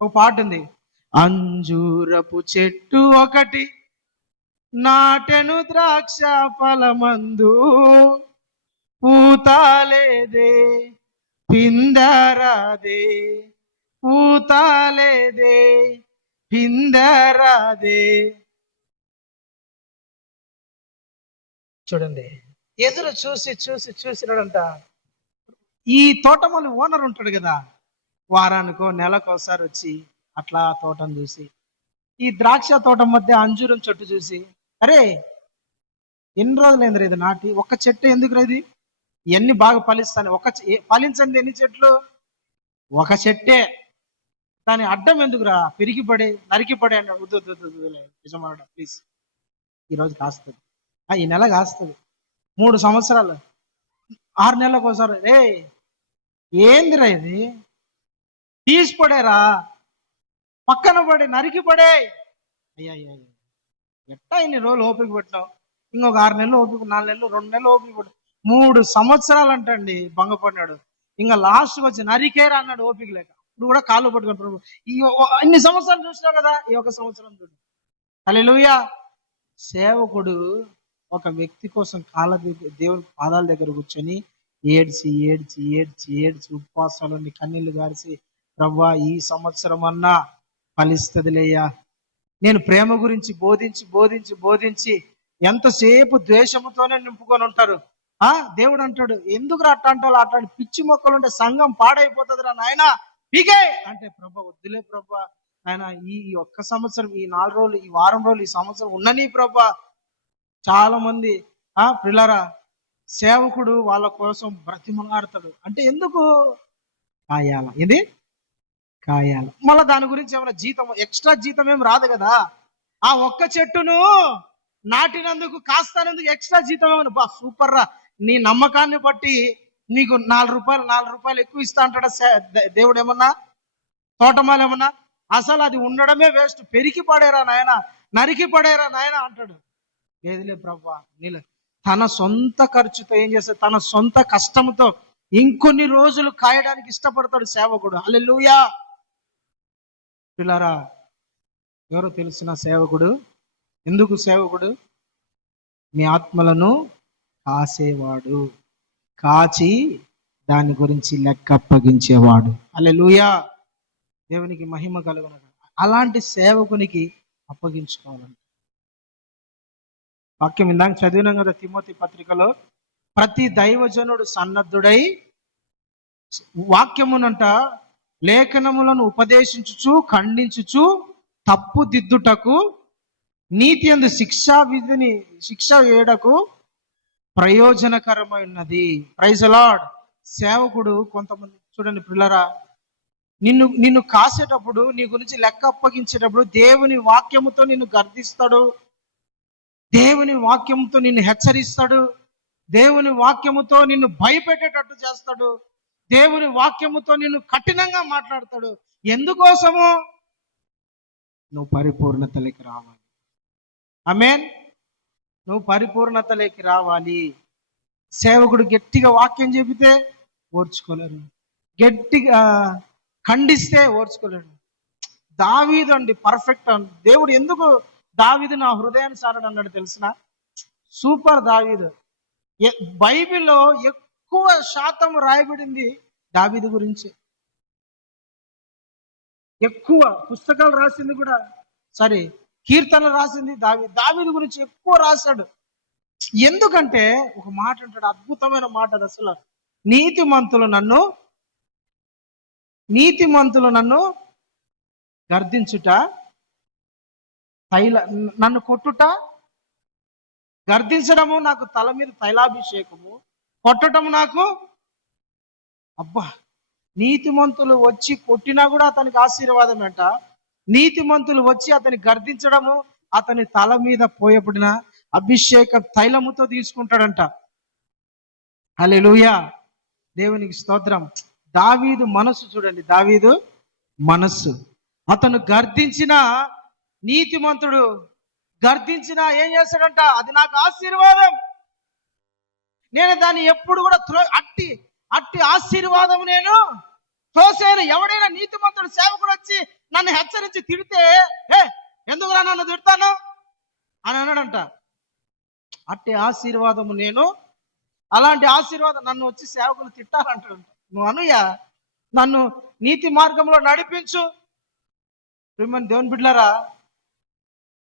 ఒక పాట ఉంది. అంజూరపు చెట్టు ఒకటి నాటెను ద్రాక్ష ఫలమందు, పూతాలేదే పిందరాదే, పూతాలేదే పిందరాదే. చూడండి, ఎదురు చూసి చూసి చూసినాడంట. ఈ తోటమాలి ఓనర్ ఉంటాడు కదా, వారానికో నెలకు ఒకసారి వచ్చి అట్లా తోటను చూసి, ఈ ద్రాక్ష తోట మధ్య అంజూరం చెట్టు చూసి, అరే ఎన్ని రోజులైంది ఇది నాటి, ఒక్క చెట్టు ఎందుకు ఇది, ఇవన్నీ బాగా ఫలిస్తాను, ఫలించండి ఎన్ని చెట్లు, ఒక చెట్టే, దాని అడ్డం ఎందుకురా, పెరిగిపడే నరికిపడే అంటే యజమానుడా ప్లీజ్ ఈరోజు కాస్తుంది, ఈ నెల కాస్తుంది, 3 సంవత్సరాలు 6 నెలలకు ఒకసారి, రే ఏందిరా ఇది, తీసి పడేరా, పక్కన పడి నరికి పడే. అయ్యా ఎట్టా ఇన్ని రోజులు ఓపిక పెట్టినావు, ఇంకొక 6 నెలలు ఓపిక, 4 నెలలు, 2 నెలలు ఓపిక పెట్టు, 3 సంవత్సరాలు అంటండి భంగపడినాడు. ఇంకా లాస్ట్కి వచ్చి నరికేరా అన్నాడు ఓపిక లేక. ఇప్పుడు కూడా కాళ్ళు పట్టుకుంటారు. ఈ అన్ని సంవత్సరాలు చూసినావు కదా, ఈ 1 సంవత్సరం చూడు. హల్లెలూయా. సేవకుడు ఒక వ్యక్తి కోసం దేవుని పాదాల దగ్గర కూర్చొని ఏడ్చి ఏడ్చి ఏడ్చి ఏడ్చి ఉపవాసాలు కన్నీళ్లు గారిసి, ప్రవ్వా ఈ సంవత్సరం అన్నా ఫలిస్తుందిలేయ్యా. నేను ప్రేమ గురించి బోధించి బోధించి బోధించి ఎంతసేపు ద్వేషముతోనే నింపుకొని ఉంటారు. దేవుడు అంటాడు, ఎందుకు అట్ట అంటావు, అట్లాంటి పిచ్చి మొక్కలు ఉంటే సంఘం పాడైపోతుందిరా నాయన, పీకే అంటే, ప్రభా వద్దులే ప్రభా, ఆయన ఈ 1 సంవత్సరం, ఈ 4 రోజులు, ఈ వారం రోజులు, ఈ సంవత్సరం ఉన్నని ప్రభా. చాలా మంది పిల్లరా, సేవకుడు వాళ్ళ కోసం బ్రతిమలాడతాడు అంటే ఎందుకు? కాయాల, ఇది కాయాల. మళ్ళీ దాని గురించి ఏమైనా జీతం, ఎక్స్ట్రా జీతం ఏం రాదు కదా. ఆ ఒక్క చెట్టును నాటినందుకు కాస్తానందుకు ఎక్స్ట్రా జీతం ఏమన్నా, సూపర్ రా, నీ నమ్మకాన్ని బట్టి నీకు 4 రూపాయలు ఎక్కువ ఇస్తా అంటాడా దేవుడు? ఏమన్నా తోటమాలు ఏమన్నా? అసలు అది ఉండడమే వేస్ట్, పెరికి పడేరా నాయన, నరికి పడేరా నాయన అంటాడు. లేదులే ప్రభా, నీళ్ళ తన సొంత ఖర్చుతో ఏం చేస్తాడు, తన సొంత కష్టంతో ఇంకొన్ని రోజులు కాయడానికి ఇష్టపడతాడు సేవకుడు. హల్లెలూయా. పిల్లరా, ఎవరో తెలిసిన సేవకుడు. ఎందుకు సేవకుడు? మీ ఆత్మలను కాసేవాడు, కాచి దాని గురించి లెక్క అప్పగించేవాడు. హల్లెలూయా. దేవునికి మహిమ కలుగును. అలాంటి సేవకునికి అప్పగించుకోవాలంట. వాక్యం ఇందాక చదివినాం కదా తిమోతి పత్రికలో, ప్రతి దైవజనుడు సన్నద్ధుడై వాక్యమునంట లేఖనములను ఉపదేశించుచు ఖండించుచు తప్పుదిద్దుటకు నీతి యందు శిక్ష వేయడకు ప్రయోజనకరమై ఉన్నది. Praise Lord. సేవకుడు కొంతమంది చూడండి పిల్లరా, నిన్ను కాసేటప్పుడు, నీ గురించి లెక్క అప్పగించేటప్పుడు దేవుని వాక్యముతో నిన్ను గర్దిస్తాడు, దేవుని వాక్యముతో నిన్ను హెచ్చరిస్తాడు, దేవుని వాక్యముతో నిన్ను భయపెట్టేటట్టు చేస్తాడు, దేవుని వాక్యముతో నిన్ను కఠినంగా మాట్లాడతాడు. ఎందుకోసము? నువ్వు పరిపూర్ణతలోకి రావాలి. ఆమేన్. నువ్వు పరిపూర్ణతలోకి రావాలి. సేవకుడు గట్టిగా వాక్యం చెబితే ఓర్చుకోలేరు, గట్టిగా ఖండిస్తే ఓర్చుకోలేడు. దావీదు అండి పర్ఫెక్ట్ అండి. దేవుడు ఎందుకు దావీదు నా హృదయానుసారుడు అన్నాడు తెలిసిన? సూపర్ దావీదు. బైబిల్లో ఎక్కువ శాతం రాయబడింది దావీదు గురించి. ఎక్కువ పుస్తకాలు రాసింది కూడా, సారీ, కీర్తనలు రాసింది దావీదు గురించి ఎక్కువ రాశాడు. ఎందుకంటే ఒక మాట అంటాడు, అద్భుతమైన మాట అది అసలు. నీతిమంతులు నన్ను గర్దించుట, నన్ను కొట్టుట, గర్దించడము నాకు తల మీద తైలాభిషేకము, కొట్టడం నాకు, అబ్బా, నీతిమంతులు వచ్చి కొట్టినా కూడా అతనికి ఆశీర్వాదం అంట. నీతిమంతులు వచ్చి అతని గర్దించడము అతని తల మీద పోయబడిన అభిషేక తైలముతో తీసుకుంటాడంట. హల్లెలూయా, దేవునికి స్తోత్రం. దావీదు మనస్సు చూడండి, దావీదు మనస్సు. అతను గర్దించిన, నీతిమంతుడు గర్దించిన ఏం చేస్తాడంట? అది నాకు ఆశీర్వాదం, నేను దాన్ని ఎప్పుడు కూడా అట్టి ఆశీర్వాదం నేను తోసేను. ఎవడైనా నీతిమంతుడు సేవకుడు వచ్చి నన్ను హెచ్చరించి తిడితే, ఎందుకురా నన్ను తిడతాను అని అన్నాడంట. అట్టి ఆశీర్వాదము నేను, అలాంటి ఆశీర్వాదం నన్ను వచ్చి సేవకులు తిట్టాలంటాడు. నువ్వు అనుయ్యా, నన్ను నీతి మార్గంలో నడిపించు. దేవుని బిడ్డలారా,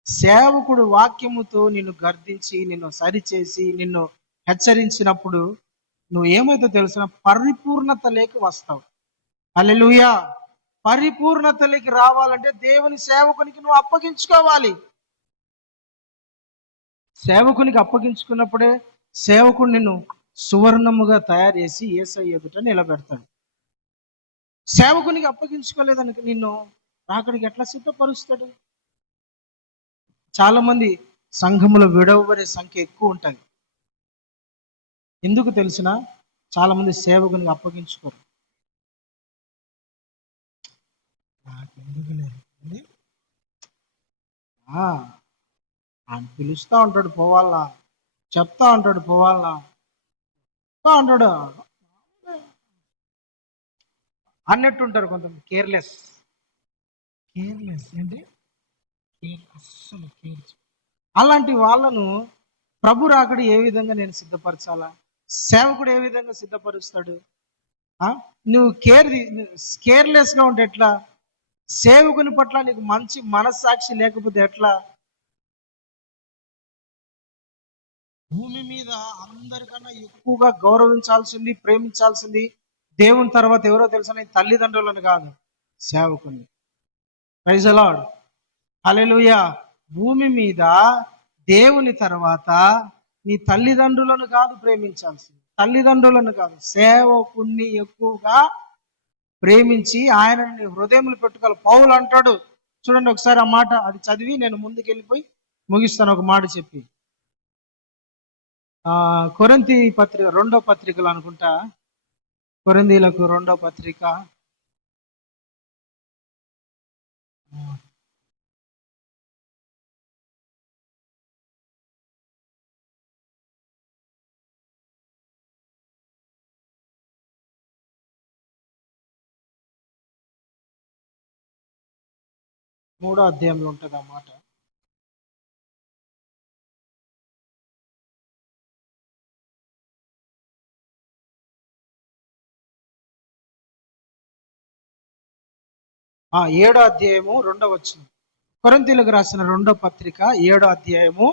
సేవకుడు వాక్యముతో నిన్ను గర్దించి, నిన్ను సరిచేసి, నిన్ను హెచ్చరించినప్పుడు నువ్వు ఏమైతే తెలిసిన పరిపూర్ణతలోకి వస్తావు. హల్లెలూయా. పరిపూర్ణతలోకి రావాలంటే దేవుని సేవకునికి నువ్వు అప్పగించుకోవాలి. సేవకునికి అప్పగించుకున్నప్పుడే సేవకుడు నిన్ను సువర్ణముగా తయారు చేసి యేసయ్య ఎదుట నిలబెడతాడు. సేవకునికి అప్పగించుకోలేదనుక నిన్ను రాకడికి ఎట్లా సిద్ధపరుస్తాడు? చాలా మంది సంఘములో విడవబడే సంఖ్య ఎక్కువ ఉంటుంది. ఎందుకు తెలిసిన? చాలా మంది సేవకునికి అప్పగించుకోరు. ఆయన పిలుస్తా ఉంటాడు పోవాలా, చెప్తా ఉంటాడు పోవాలా, చెప్తా ఉంటాడు అన్నట్టు ఉంటారు కొంతమంది. కేర్లెస్ ఏంటి, అస్సలు కేర్. అలాంటి వాళ్ళను ప్రభు రాకడి ఏ విధంగా నేను సిద్ధపరచాలా? సేవకుడు ఏ విధంగా సిద్ధపరుస్తాడు? నువ్వు కేర్లెస్ గా ఉంటే ఎట్లా? సేవకుని పట్ల నీకు మంచి మనస్సాక్షి లేకపోతే ఎట్లా? భూమి మీద అందరికన్నా ఎక్కువగా గౌరవించాల్సింది, ప్రేమించాల్సింది దేవుని తర్వాత ఎవరో తెలుసా? తల్లిదండ్రులను కాదు, సేవకుని. Praise the lord. హల్లెలూయా. భూమి మీద దేవుని తర్వాత నీ తల్లిదండ్రులను కాదు ప్రేమించాల్సింది, తల్లిదండ్రులను కాదు, సేవకుణ్ణి ఎక్కువగా ప్రేమించి ఆయనని నీ హృదయంలో పెట్టుకోవాలి. పౌలు అంటాడు చూడండి ఒకసారి ఆ మాట, అది చదివి నేను ముందుకు వెళ్ళిపోయి ముగిస్తాను. ఒక మాట చెప్పి, కొరింథీ పత్రిక 2వ పత్రికలు అనుకుంటా, కొరింథీలకు 2వ పత్రిక, మూడో అధ్యాయంలో ఉంటుంది ఆ మాట. 7వ అధ్యాయము 2వ వచనం. కొరింథీయులకు రాసిన 2వ పత్రిక 7వ అధ్యాయము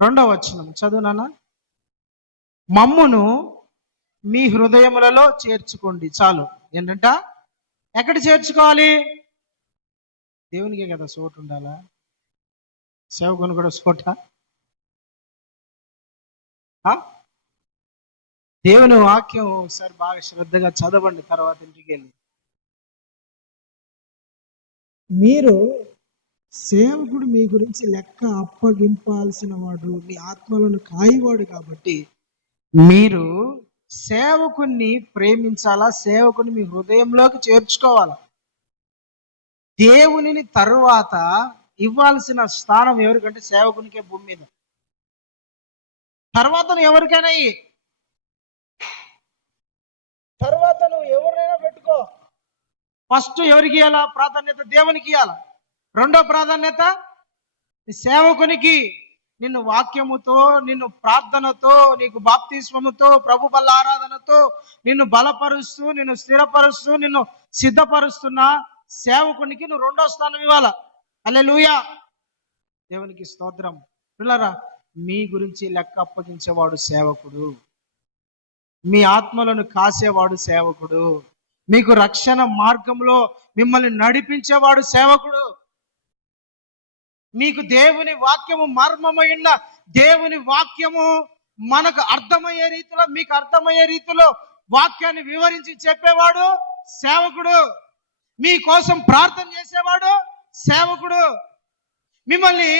2వ వచనం చదువునానా. మమ్మును మీ హృదయములలో చేర్చుకోండి. చాలు. ఏంటంట? ఎక్కడ చేర్చుకోవాలి? దేవునికే కదా చోటు ఉండాలా? సేవకుని కూడా చోట? దేవుని వాక్యం ఒకసారి బాగా శ్రద్ధగా చదవండి, తర్వాత ఇంటికి వెళ్ళి. మీరు సేవకుడు మీ గురించి లెక్క అప్పగింపాల్సిన వాడు, మీ ఆత్మలను కాయవాడు. కాబట్టి మీరు సేవకుని ప్రేమించాలా, సేవకుని మీ హృదయంలోకి చేర్చుకోవాలా. దేవునిని తరువాత ఇవ్వాల్సిన స్థానం ఎవరికంటే సేవకునికే భూమి మీద. తర్వాత నువ్వు ఎవరికైనా తర్వాత నువ్వు ఎవరినైనా పెట్టుకో. ఫస్ట్ ఎవరికి ఇవ్వాలా? ప్రాధాన్యత దేవునికి ఇవ్వాలా. రెండో ప్రాధాన్యత సేవకునికి. నిన్ను వాక్యముతో, నిన్ను ప్రార్థనతో, నీకు బాప్తిస్మముతో, ప్రభు బల్ల ఆరాధనతో నిన్ను బలపరుస్తూ, నిన్ను స్థిరపరుస్తూ, నిన్ను సిద్ధపరుస్తున్న సేవకునికి నువ్వు రెండో స్థానం ఇవ్వాలా. హల్లెలూయా, దేవునికి స్తోత్రం. పిల్లరా, మీ గురించి లెక్క అప్పగించేవాడు సేవకుడు. మీ ఆత్మలను కాసేవాడు సేవకుడు. మీకు రక్షణ మార్గంలో మిమ్మల్ని నడిపించేవాడు సేవకుడు. మీకు దేవుని వాక్యము మర్మమైన దేవుని వాక్యము మనకు అర్థమయ్యే రీతిలో, మీకు అర్థమయ్యే రీతిలో వాక్యాన్ని వివరించి చెప్పేవాడు సేవకుడు. మీకోసం ప్రార్థన చేసేవాడు సేవకుడు. మిమ్మల్ని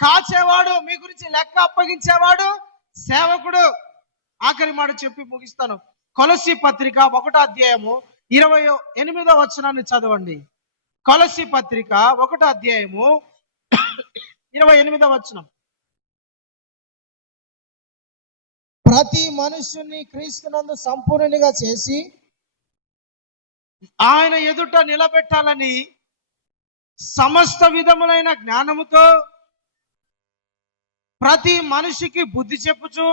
కాచేవాడు, మీ గురించి లెక్క అప్పగించేవాడు సేవకుడు. ఆఖరి మాట చెప్పి ముగిస్తాను. కొలస్సీ పత్రిక 1వ అధ్యాయము 28వ వచనాన్ని చదవండి. కొలస్సీ పత్రిక 1వ అధ్యాయము 28వ వచనం. ప్రతి మనుష్యుని క్రీస్తునందు సంపూర్ణునిగా చేసి ఆయన ఎదుట నిలబెట్టాలని సమస్త విధములైన జ్ఞానముతో ప్రతి మనిషికి బుద్ధి చెప్పుచు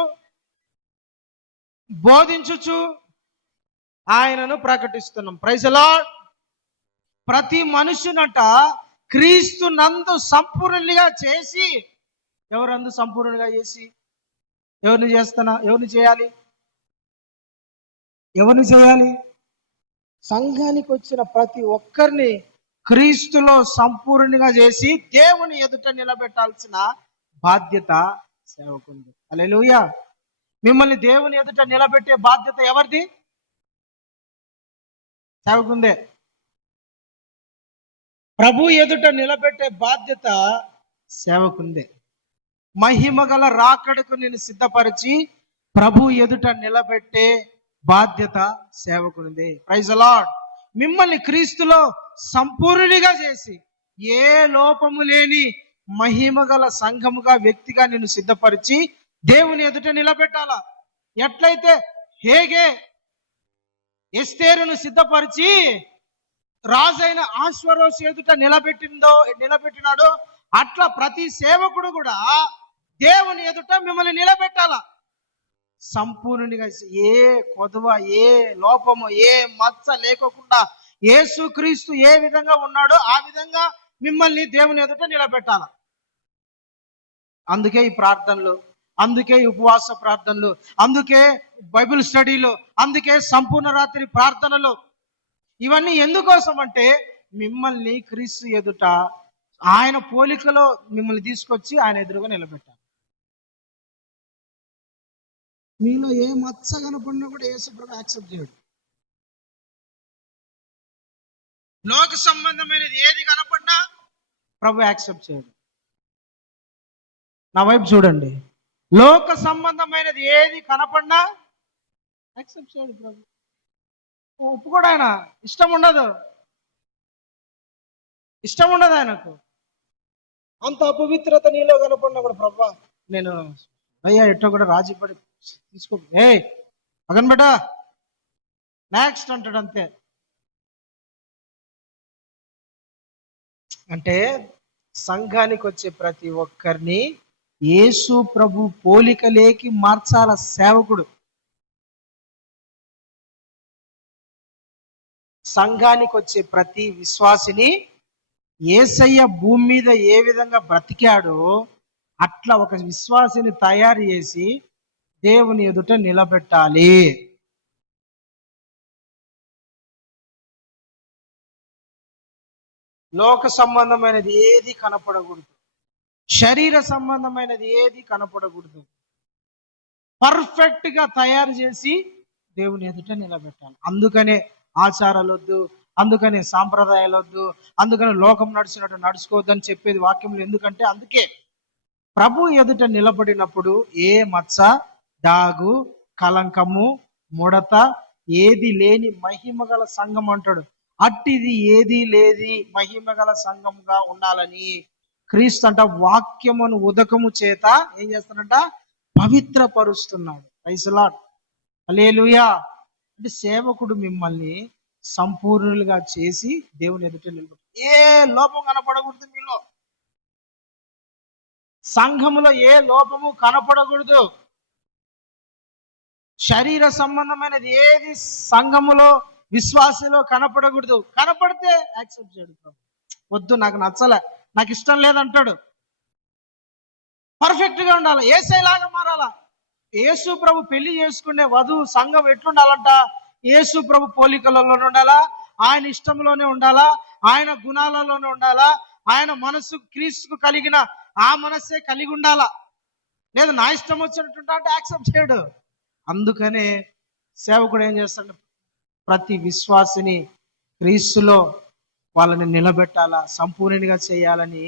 బోధించుచు ఆయనను ప్రకటిస్తున్నాం. Praise the lord. ప్రతి మనుషునట క్రీస్తు నందు సంపూర్ణునిగా చేసి, ఎవరందు సంపూర్ణునిగా చేసి ఎవరిని చేయాలి? ఎవరిని చేయాలి? సంఘానికి వచ్చిన ప్రతి ఒక్కరిని క్రీస్తులో సంపూర్ణంగా చేసి దేవుని ఎదుట నిలబెట్టాల్సిన బాధ్యత సేవకుంది. హల్లెలూయా. మిమ్మల్ని దేవుని ఎదుట నిలబెట్టే బాధ్యత ఎవరిది? సేవకుందే. ప్రభు ఎదుట నిలబెట్టే బాధ్యత సేవకుందే. మహిమ గల రాకడకు నేను సిద్ధపరిచి ప్రభు ఎదుట నిలబెట్టే బాధ్యత సేవకునిదే. Praise the lord. మిమ్మల్ని క్రీస్తులో సంపూర్ణునిగా చేసి ఏ లోపము లేని మహిమ గల సంఘముగా, వ్యక్తిగా నిన్ను సిద్ధపరిచి దేవుని ఎదుట నిలబెట్టాలా. ఎట్లయితే హేగే ఎస్తేరును సిద్ధపరిచి రాజైన ఆశ్వరోషు ఎదుట నిలబెట్టినాడో, అట్లా ప్రతి సేవకుడు కూడా దేవుని ఎదుట మిమ్మల్ని నిలబెట్టాలా. సంపూర్ణునిగా, ఏ కొదవ, ఏ లోపము, ఏ మచ్చ లేకోకుండా యేసుక్రీస్తు ఏ విధంగా ఉన్నాడో ఆ విధంగా మిమ్మల్ని దేవుని ఎదుట నిలబెట్టాల. అందుకే ఈ ప్రార్థనలు, అందుకే ఈ ఉపవాస ప్రార్థనలు, అందుకే బైబిల్ స్టడీలు, అందుకే సంపూర్ణ రాత్రి ప్రార్థనలు. ఇవన్నీ ఎందుకోసం అంటే మిమ్మల్ని క్రీస్తు ఎదుట ఆయన పోలికలో మిమ్మల్ని తీసుకొచ్చి ఆయన ఎదురుగా నిలబెట్టాలి. మీలో ఏ మచ్చ కనపడినా కూడా యేసుప్రభు యాక్సెప్ట్ చేయడు. లోక సంబంధమైనది ఏది కనపడినా ప్రభు యాక్సెప్ట్ చేయడు. నా వైపు చూడండి. లోక సంబంధమైనది ఏది కనపడినా యాక్సెప్ట్ చేయడు ప్రభు. ఒప్పుకోడు ఆయన. ఇష్టం ఉండదు ఆయనకు. అంత అపవిత్రత నీలో కనపడినా కూడా ప్రభు నేను అయ్యా ఎట్టో కూడా రాజీ పడి తీసుకో, పగన్ బెట నెక్స్ట్ అంటాడు. అంతే. అంటే సంఘానికి వచ్చే ప్రతి ఒక్కరిని యేసు ప్రభు పోలికలేకి మార్చాల సేవకుడు. సంఘానికి వచ్చే ప్రతి విశ్వాసిని యేసయ్య భూమి మీద ఏ విధంగా బ్రతికాడో అట్లా ఒక విశ్వాసిని తయారు చేసి దేవుని ఎదుట నిలబెట్టాలి. లోక సంబంధమైనది ఏది కనపడకూడదు, శరీర సంబంధమైనది ఏది కనపడకూడదు. పర్ఫెక్ట్ గా తయారు చేసి దేవుని ఎదుట నిలబెట్టాలి. అందుకనే ఆచారాలు వద్దు, అందుకనే సాంప్రదాయాలు వద్దు, అందుకని లోకం నడిచినట్టు నడుచుకోవద్దని చెప్పేది వాక్యంలో. ఎందుకంటే అందుకే ప్రభు ఎదుట నిలబడినప్పుడు ఏ మచ్చ, డాగు, కలంకము, ముడత ఏది లేని మహిమగల సంఘం అంటాడు. అట్టిది ఏది లేది మహిమగల సంఘంగా ఉండాలని క్రీస్తు అంట వాక్యమును ఉదకము చేత ఏం చేస్తాడంట? పవిత్రపరుస్తున్నాడు. ప్రైజ్ ది లార్డ్, హల్లెలూయా. అంటే సేవకుడు మిమ్మల్ని సంపూర్ణులుగా చేసి దేవుని ఎదుట నిలబడి ఏ లోపం కనపడకూడదు మీలో. సంఘములో ఏ లోపము కనపడకూడదు. శరీర సంబంధమైనది ఏది సంఘములో విశ్వాసలో కనపడకూడదు. కనపడితే యాక్సెప్ట్ చేయడు. వద్దు, నాకు నచ్చలే, నాకు ఇష్టం లేదంటాడు. పర్ఫెక్ట్ గా ఉండాలి, యేసయ్యలాగా మారాలా. యేసు ప్రభు పెళ్లి చేసుకునే వధువు సంఘం ఎట్లుండాలంట? యేసు ప్రభు పోలికలలోనే ఉండాలా, ఆయన ఇష్టంలోనే ఉండాలా, ఆయన గుణాలలోనే ఉండాలా, ఆయన మనస్సు క్రీస్తుకు కలిగిన ఆ మనస్సే కలిగి ఉండాలా. లేదు నా ఇష్టం వచ్చినట్టుంటా అంటే యాక్సెప్ట్ చేయడు. అందుకనే సేవకుడు ఏం చేస్తాడు? ప్రతి విశ్వాసిని క్రీస్తులో వాళ్ళని నిలబెట్టాలా, సంపూర్ణంగా చేయాలని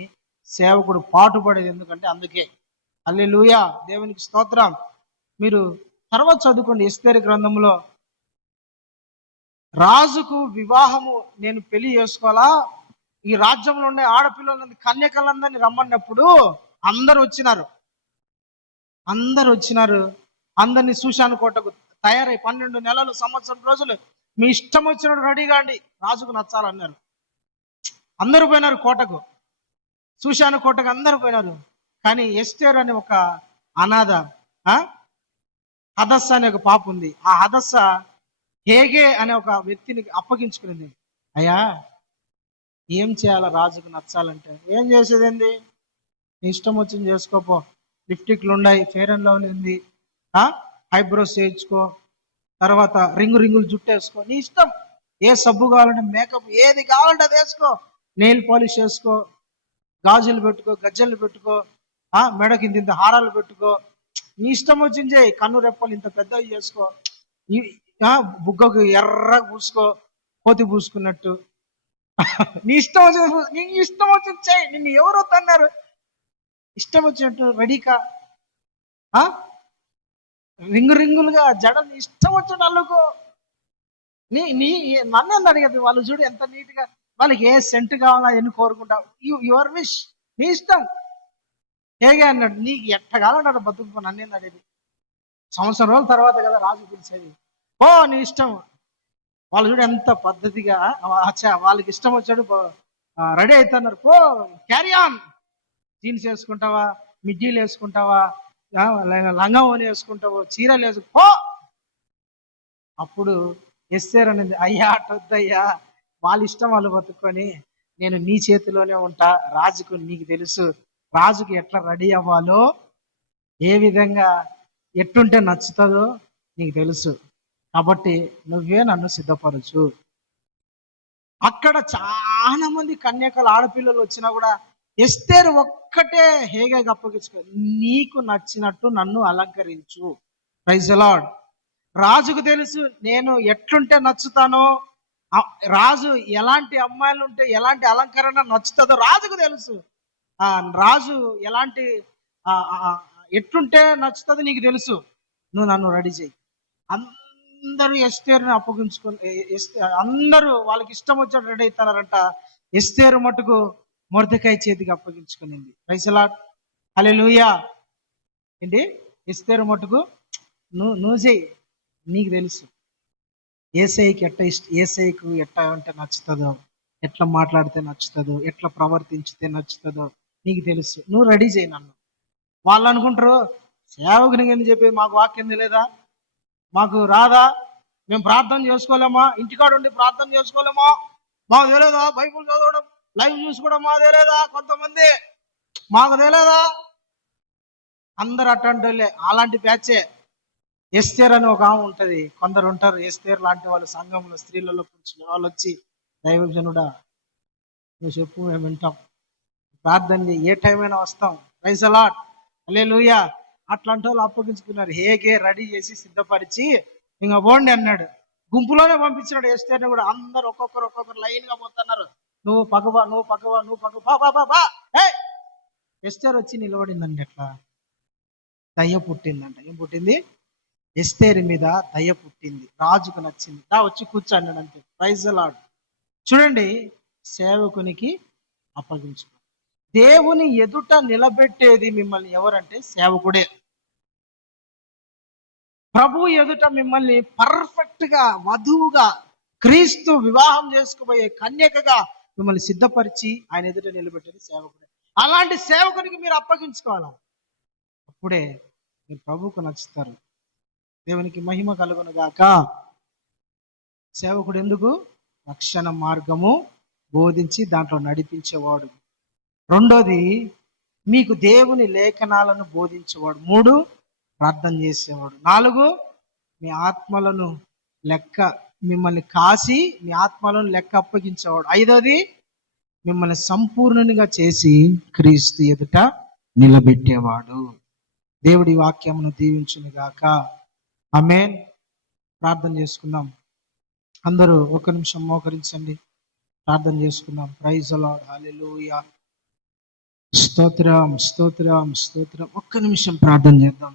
సేవకుడు పాటుపడేది. ఎందుకంటే అందుకే. హల్లెలూయా, దేవునికి స్తోత్రం. మీరు తర్వాత చదువుకోండి ఎస్తేరు గ్రంథంలో. రాజుకు వివాహము నేను పెళ్లి చేసుకోవాలా, ఈ రాజ్యంలో ఉండే ఆడపిల్లలందరి కన్యకలందరినీ రమ్మన్నప్పుడు అందరు వచ్చినారు. అందరినీ సూషాను కోటకు తయారై 12 నెలలు, సంవత్సరం రోజులు మీ ఇష్టం వచ్చినట్టు రెడీగా అండి, రాజుకు నచ్చాలన్నారు. అందరూ పోయినారు కోటకు, సూషాను కోటకు అందరూ పోయినారు. కానీ ఎస్తేర్ అనే ఒక అనాథ, హదస్స అనే ఒక పాప ఉంది. ఆ హదస్స హేగే అనే ఒక వ్యక్తిని అప్పగించుకునింది. అయ్యా ఏం చేయాలా రాజుకు నచ్చాలంటే? ఏం చేసేదేంది, నీ ఇష్టం వచ్చింది చేసుకోపో. లిప్టిక్లు ఉన్నాయి, ఫెయిర్ అండ్ లవ్లీ ఉంది, ఐబ్రోస్ చేయించుకో, తర్వాత రింగులు జుట్టు నీ ఇష్టం. ఏ సబ్బు కావాలంటే మేకప్ ఏది కావాలంటే అది వేసుకో, నెయిల్ పాలిష్ వేసుకో, గాజులు పెట్టుకో, గజ్జలు పెట్టుకో, మెడకి ఇంత హారాలు పెట్టుకో, నీ ఇష్టం వచ్చింది చేయి. కన్ను రెప్పలు ఇంత పెద్దవి చేసుకో, బుగ్గకు ఎర్రగా పూసుకో, కోతి పూసుకున్నట్టు. నీ ఇష్టం వచ్చింది చేయి. నిన్ను ఎవరు వద్దన్నారు? ఇష్టం వచ్చినట్టు రెడీకా, రింగులుగా జడలు ఇష్టం వచ్చినట్టు అల్లుకో. నన్ను అడిగేది వాళ్ళు. చూడు ఎంత నీట్గా, వాళ్ళకి ఏ సెంట్ కావాలా ఎన్ని కోరుకుంటావు, యువర్ విష్, నీ ఇష్టం. హేగే అన్నాడు, నీకు ఎట్ట కావాలంటే బతుకుపో, నన్నేంది అడిగేది. సంవత్సరం రోజుల తర్వాత కదా రాజు పిలిచేది. ఓ నీ ఇష్టం. వాళ్ళు చూడు ఎంత పద్ధతిగా, వాళ్ళకి ఇష్టం వచ్చాడు రెడీ అవుతున్నారు. పో, క్యారీ ఆన్. జీన్స్ వేసుకుంటావా, మిడ్డీలు వేసుకుంటావా, లంగా ఓని వేసుకుంటావో, చీరలు వేసుకో. అప్పుడు ఎస్తేర్ అనేది, అయ్యా అట్టొద్దయ్యా, వాళ్ళ ఇష్టం వాళ్ళు బతుక్కొని నేను నీ చేతిలోనే ఉంటా. రాజుకు నీకు తెలుసు, రాజుకు ఎట్లా రెడీ అవ్వాలో, ఏ విధంగా ఎట్టుంటే నచ్చుతుందో నీకు తెలుసు, కాబట్టి నువ్వే నన్ను సిద్ధపరచు. అక్కడ చాలా మంది కన్యకలు ఆడపిల్లలు వచ్చినా కూడా ఎస్తేరు ఒక్కటే హేగే అప్పగించుకో, నీకు నచ్చినట్టు నన్ను అలంకరించు. Praise the lord. రాజుకు తెలుసు నేను ఎట్లుంటే నచ్చుతానో, రాజు ఎలాంటి అమ్మాయిలు ఉంటే ఎలాంటి అలంకరణ నచ్చుతుందో రాజుకు తెలుసు. రాజు ఎలాంటి ఎట్లుంటే నచ్చుతుందో నీకు తెలుసు, నువ్వు నన్ను రెడీ చేయి. అందరూ ఎస్తేరుని అప్పగించుకొని, అందరూ వాళ్ళకి ఇష్టం వచ్చాడు రెడీ అవుతున్నారంట. ఎస్తేరు మటుకు మొర్దెకాయి చేతికి అప్పగించుకునింది. ప్రైజ్ ది లార్డ్, హల్లెలూయా. ఏంటి, ఎస్తేరు మటుకు నువ్వు చేయి, నీకు తెలుసు యేసయ్యకి యేసయ్యకు ఎట్లా అంటే నచ్చుతుందో, ఎట్లా మాట్లాడితే నచ్చుతుందో, ఎట్లా ప్రవర్తించితే నచ్చుతుందో నీకు తెలుసు, నువ్వు రెడీ చేయి నన్ను. వాళ్ళు అనుకుంటారు సేవకునికి ఎందుకు చెప్పి, మాకు వాక్యం తెలియదా, మాకు రాదా, మేము ప్రార్థన చేసుకోలేమా? ఇంటికాడ ఉండి ప్రార్థన చేసుకోలేమా? మాకు తెలియదా? బైబుల్ చదవడం, లైవ్ చూసుకోవడం మాకు తెలియదా? కొంతమంది మాకు తెలియదా? అందరు అట్లాంటి అలాంటి బ్యాచే. ఎస్తేర్ అని ఒక ఆమె ఉంటది, కొందరు ఉంటారు ఎస్తేర్ లాంటి వాళ్ళు సంఘంలో స్త్రీలలో కూర్చుని వాళ్ళు వచ్చి, దైవజనుడా నువ్వు చెప్పు, మేము వింటాం, ప్రార్థన చేయి, ఏ టైం అయినా వస్తాం, ప్రైజ్ అలాట్, హల్లెలూయా. అట్లాంటి వాళ్ళు అప్పగించుకున్నారు. హేగే రెడీ చేసి సిద్ధపరిచి ఇంకా పోండి అన్నాడు. గుంపులోనే పంపించినాడు ఎస్తేర్ని కూడా. అందరు ఒక్కొక్కరు లైన్ గా పోతున్నారు. నువ్వు పక్కవా, నువ్వు పక్కవా, నువ్వు పక్క. ఎస్తేర్ వచ్చి నిలబడిందండి. అట్లా దయ్య పుట్టిందంట. ఏం పుట్టింది? ఎస్తేరు మీద దయ పుట్టింది. రాజుకు నచ్చింది. వచ్చి కూర్చోండి అంతే. Praise Lord. చూడండి, సేవకునికి అప్పగించుకో. దేవుని ఎదుట నిలబెట్టేది మిమ్మల్ని ఎవరంటే సేవకుడే. ప్రభు ఎదుట మిమ్మల్ని పర్ఫెక్ట్ గా, వధువుగా, క్రీస్తు వివాహం చేసుకుపోయే కన్యకగా మిమ్మల్ని సిద్ధపరిచి ఆయన ఎదుట నిలబెట్టేది సేవకుడే. అలాంటి సేవకునికి మీరు అప్పగించుకోవాలి. అప్పుడే మీరు ప్రభువుకు నచ్చుతారు. దేవునికి మహిమ కలుగును గాక. సేవకుడు ఎందుకు? రక్షణ మార్గము బోధించి దాంట్లో నడిపించేవాడు. రెండోది, మీకు దేవుని లేఖనాలను బోధించేవాడు. 3, ప్రార్థన చేసేవాడు. 4, మీ ఆత్మలను మిమ్మల్ని కాసి మీ ఆత్మలను లెక్క అప్పగించేవాడు. 5వది, మిమ్మల్ని సంపూర్ణంగా చేసి క్రీస్తు ఎదుట నిలబెట్టేవాడు. దేవుడి వాక్యమును దీవించును గాక. ఆమేన్. ప్రార్థన చేసుకుందాం. అందరూ ఒక నిమిషం మోకరించండి, ప్రార్థన చేసుకుందాం. ప్రైజ్ లార్డ్, హల్లెలూయా, స్తోత్రం స్తోత్రం స్తోత్రం. ఒక్క నిమిషం ప్రార్థన చేద్దాం.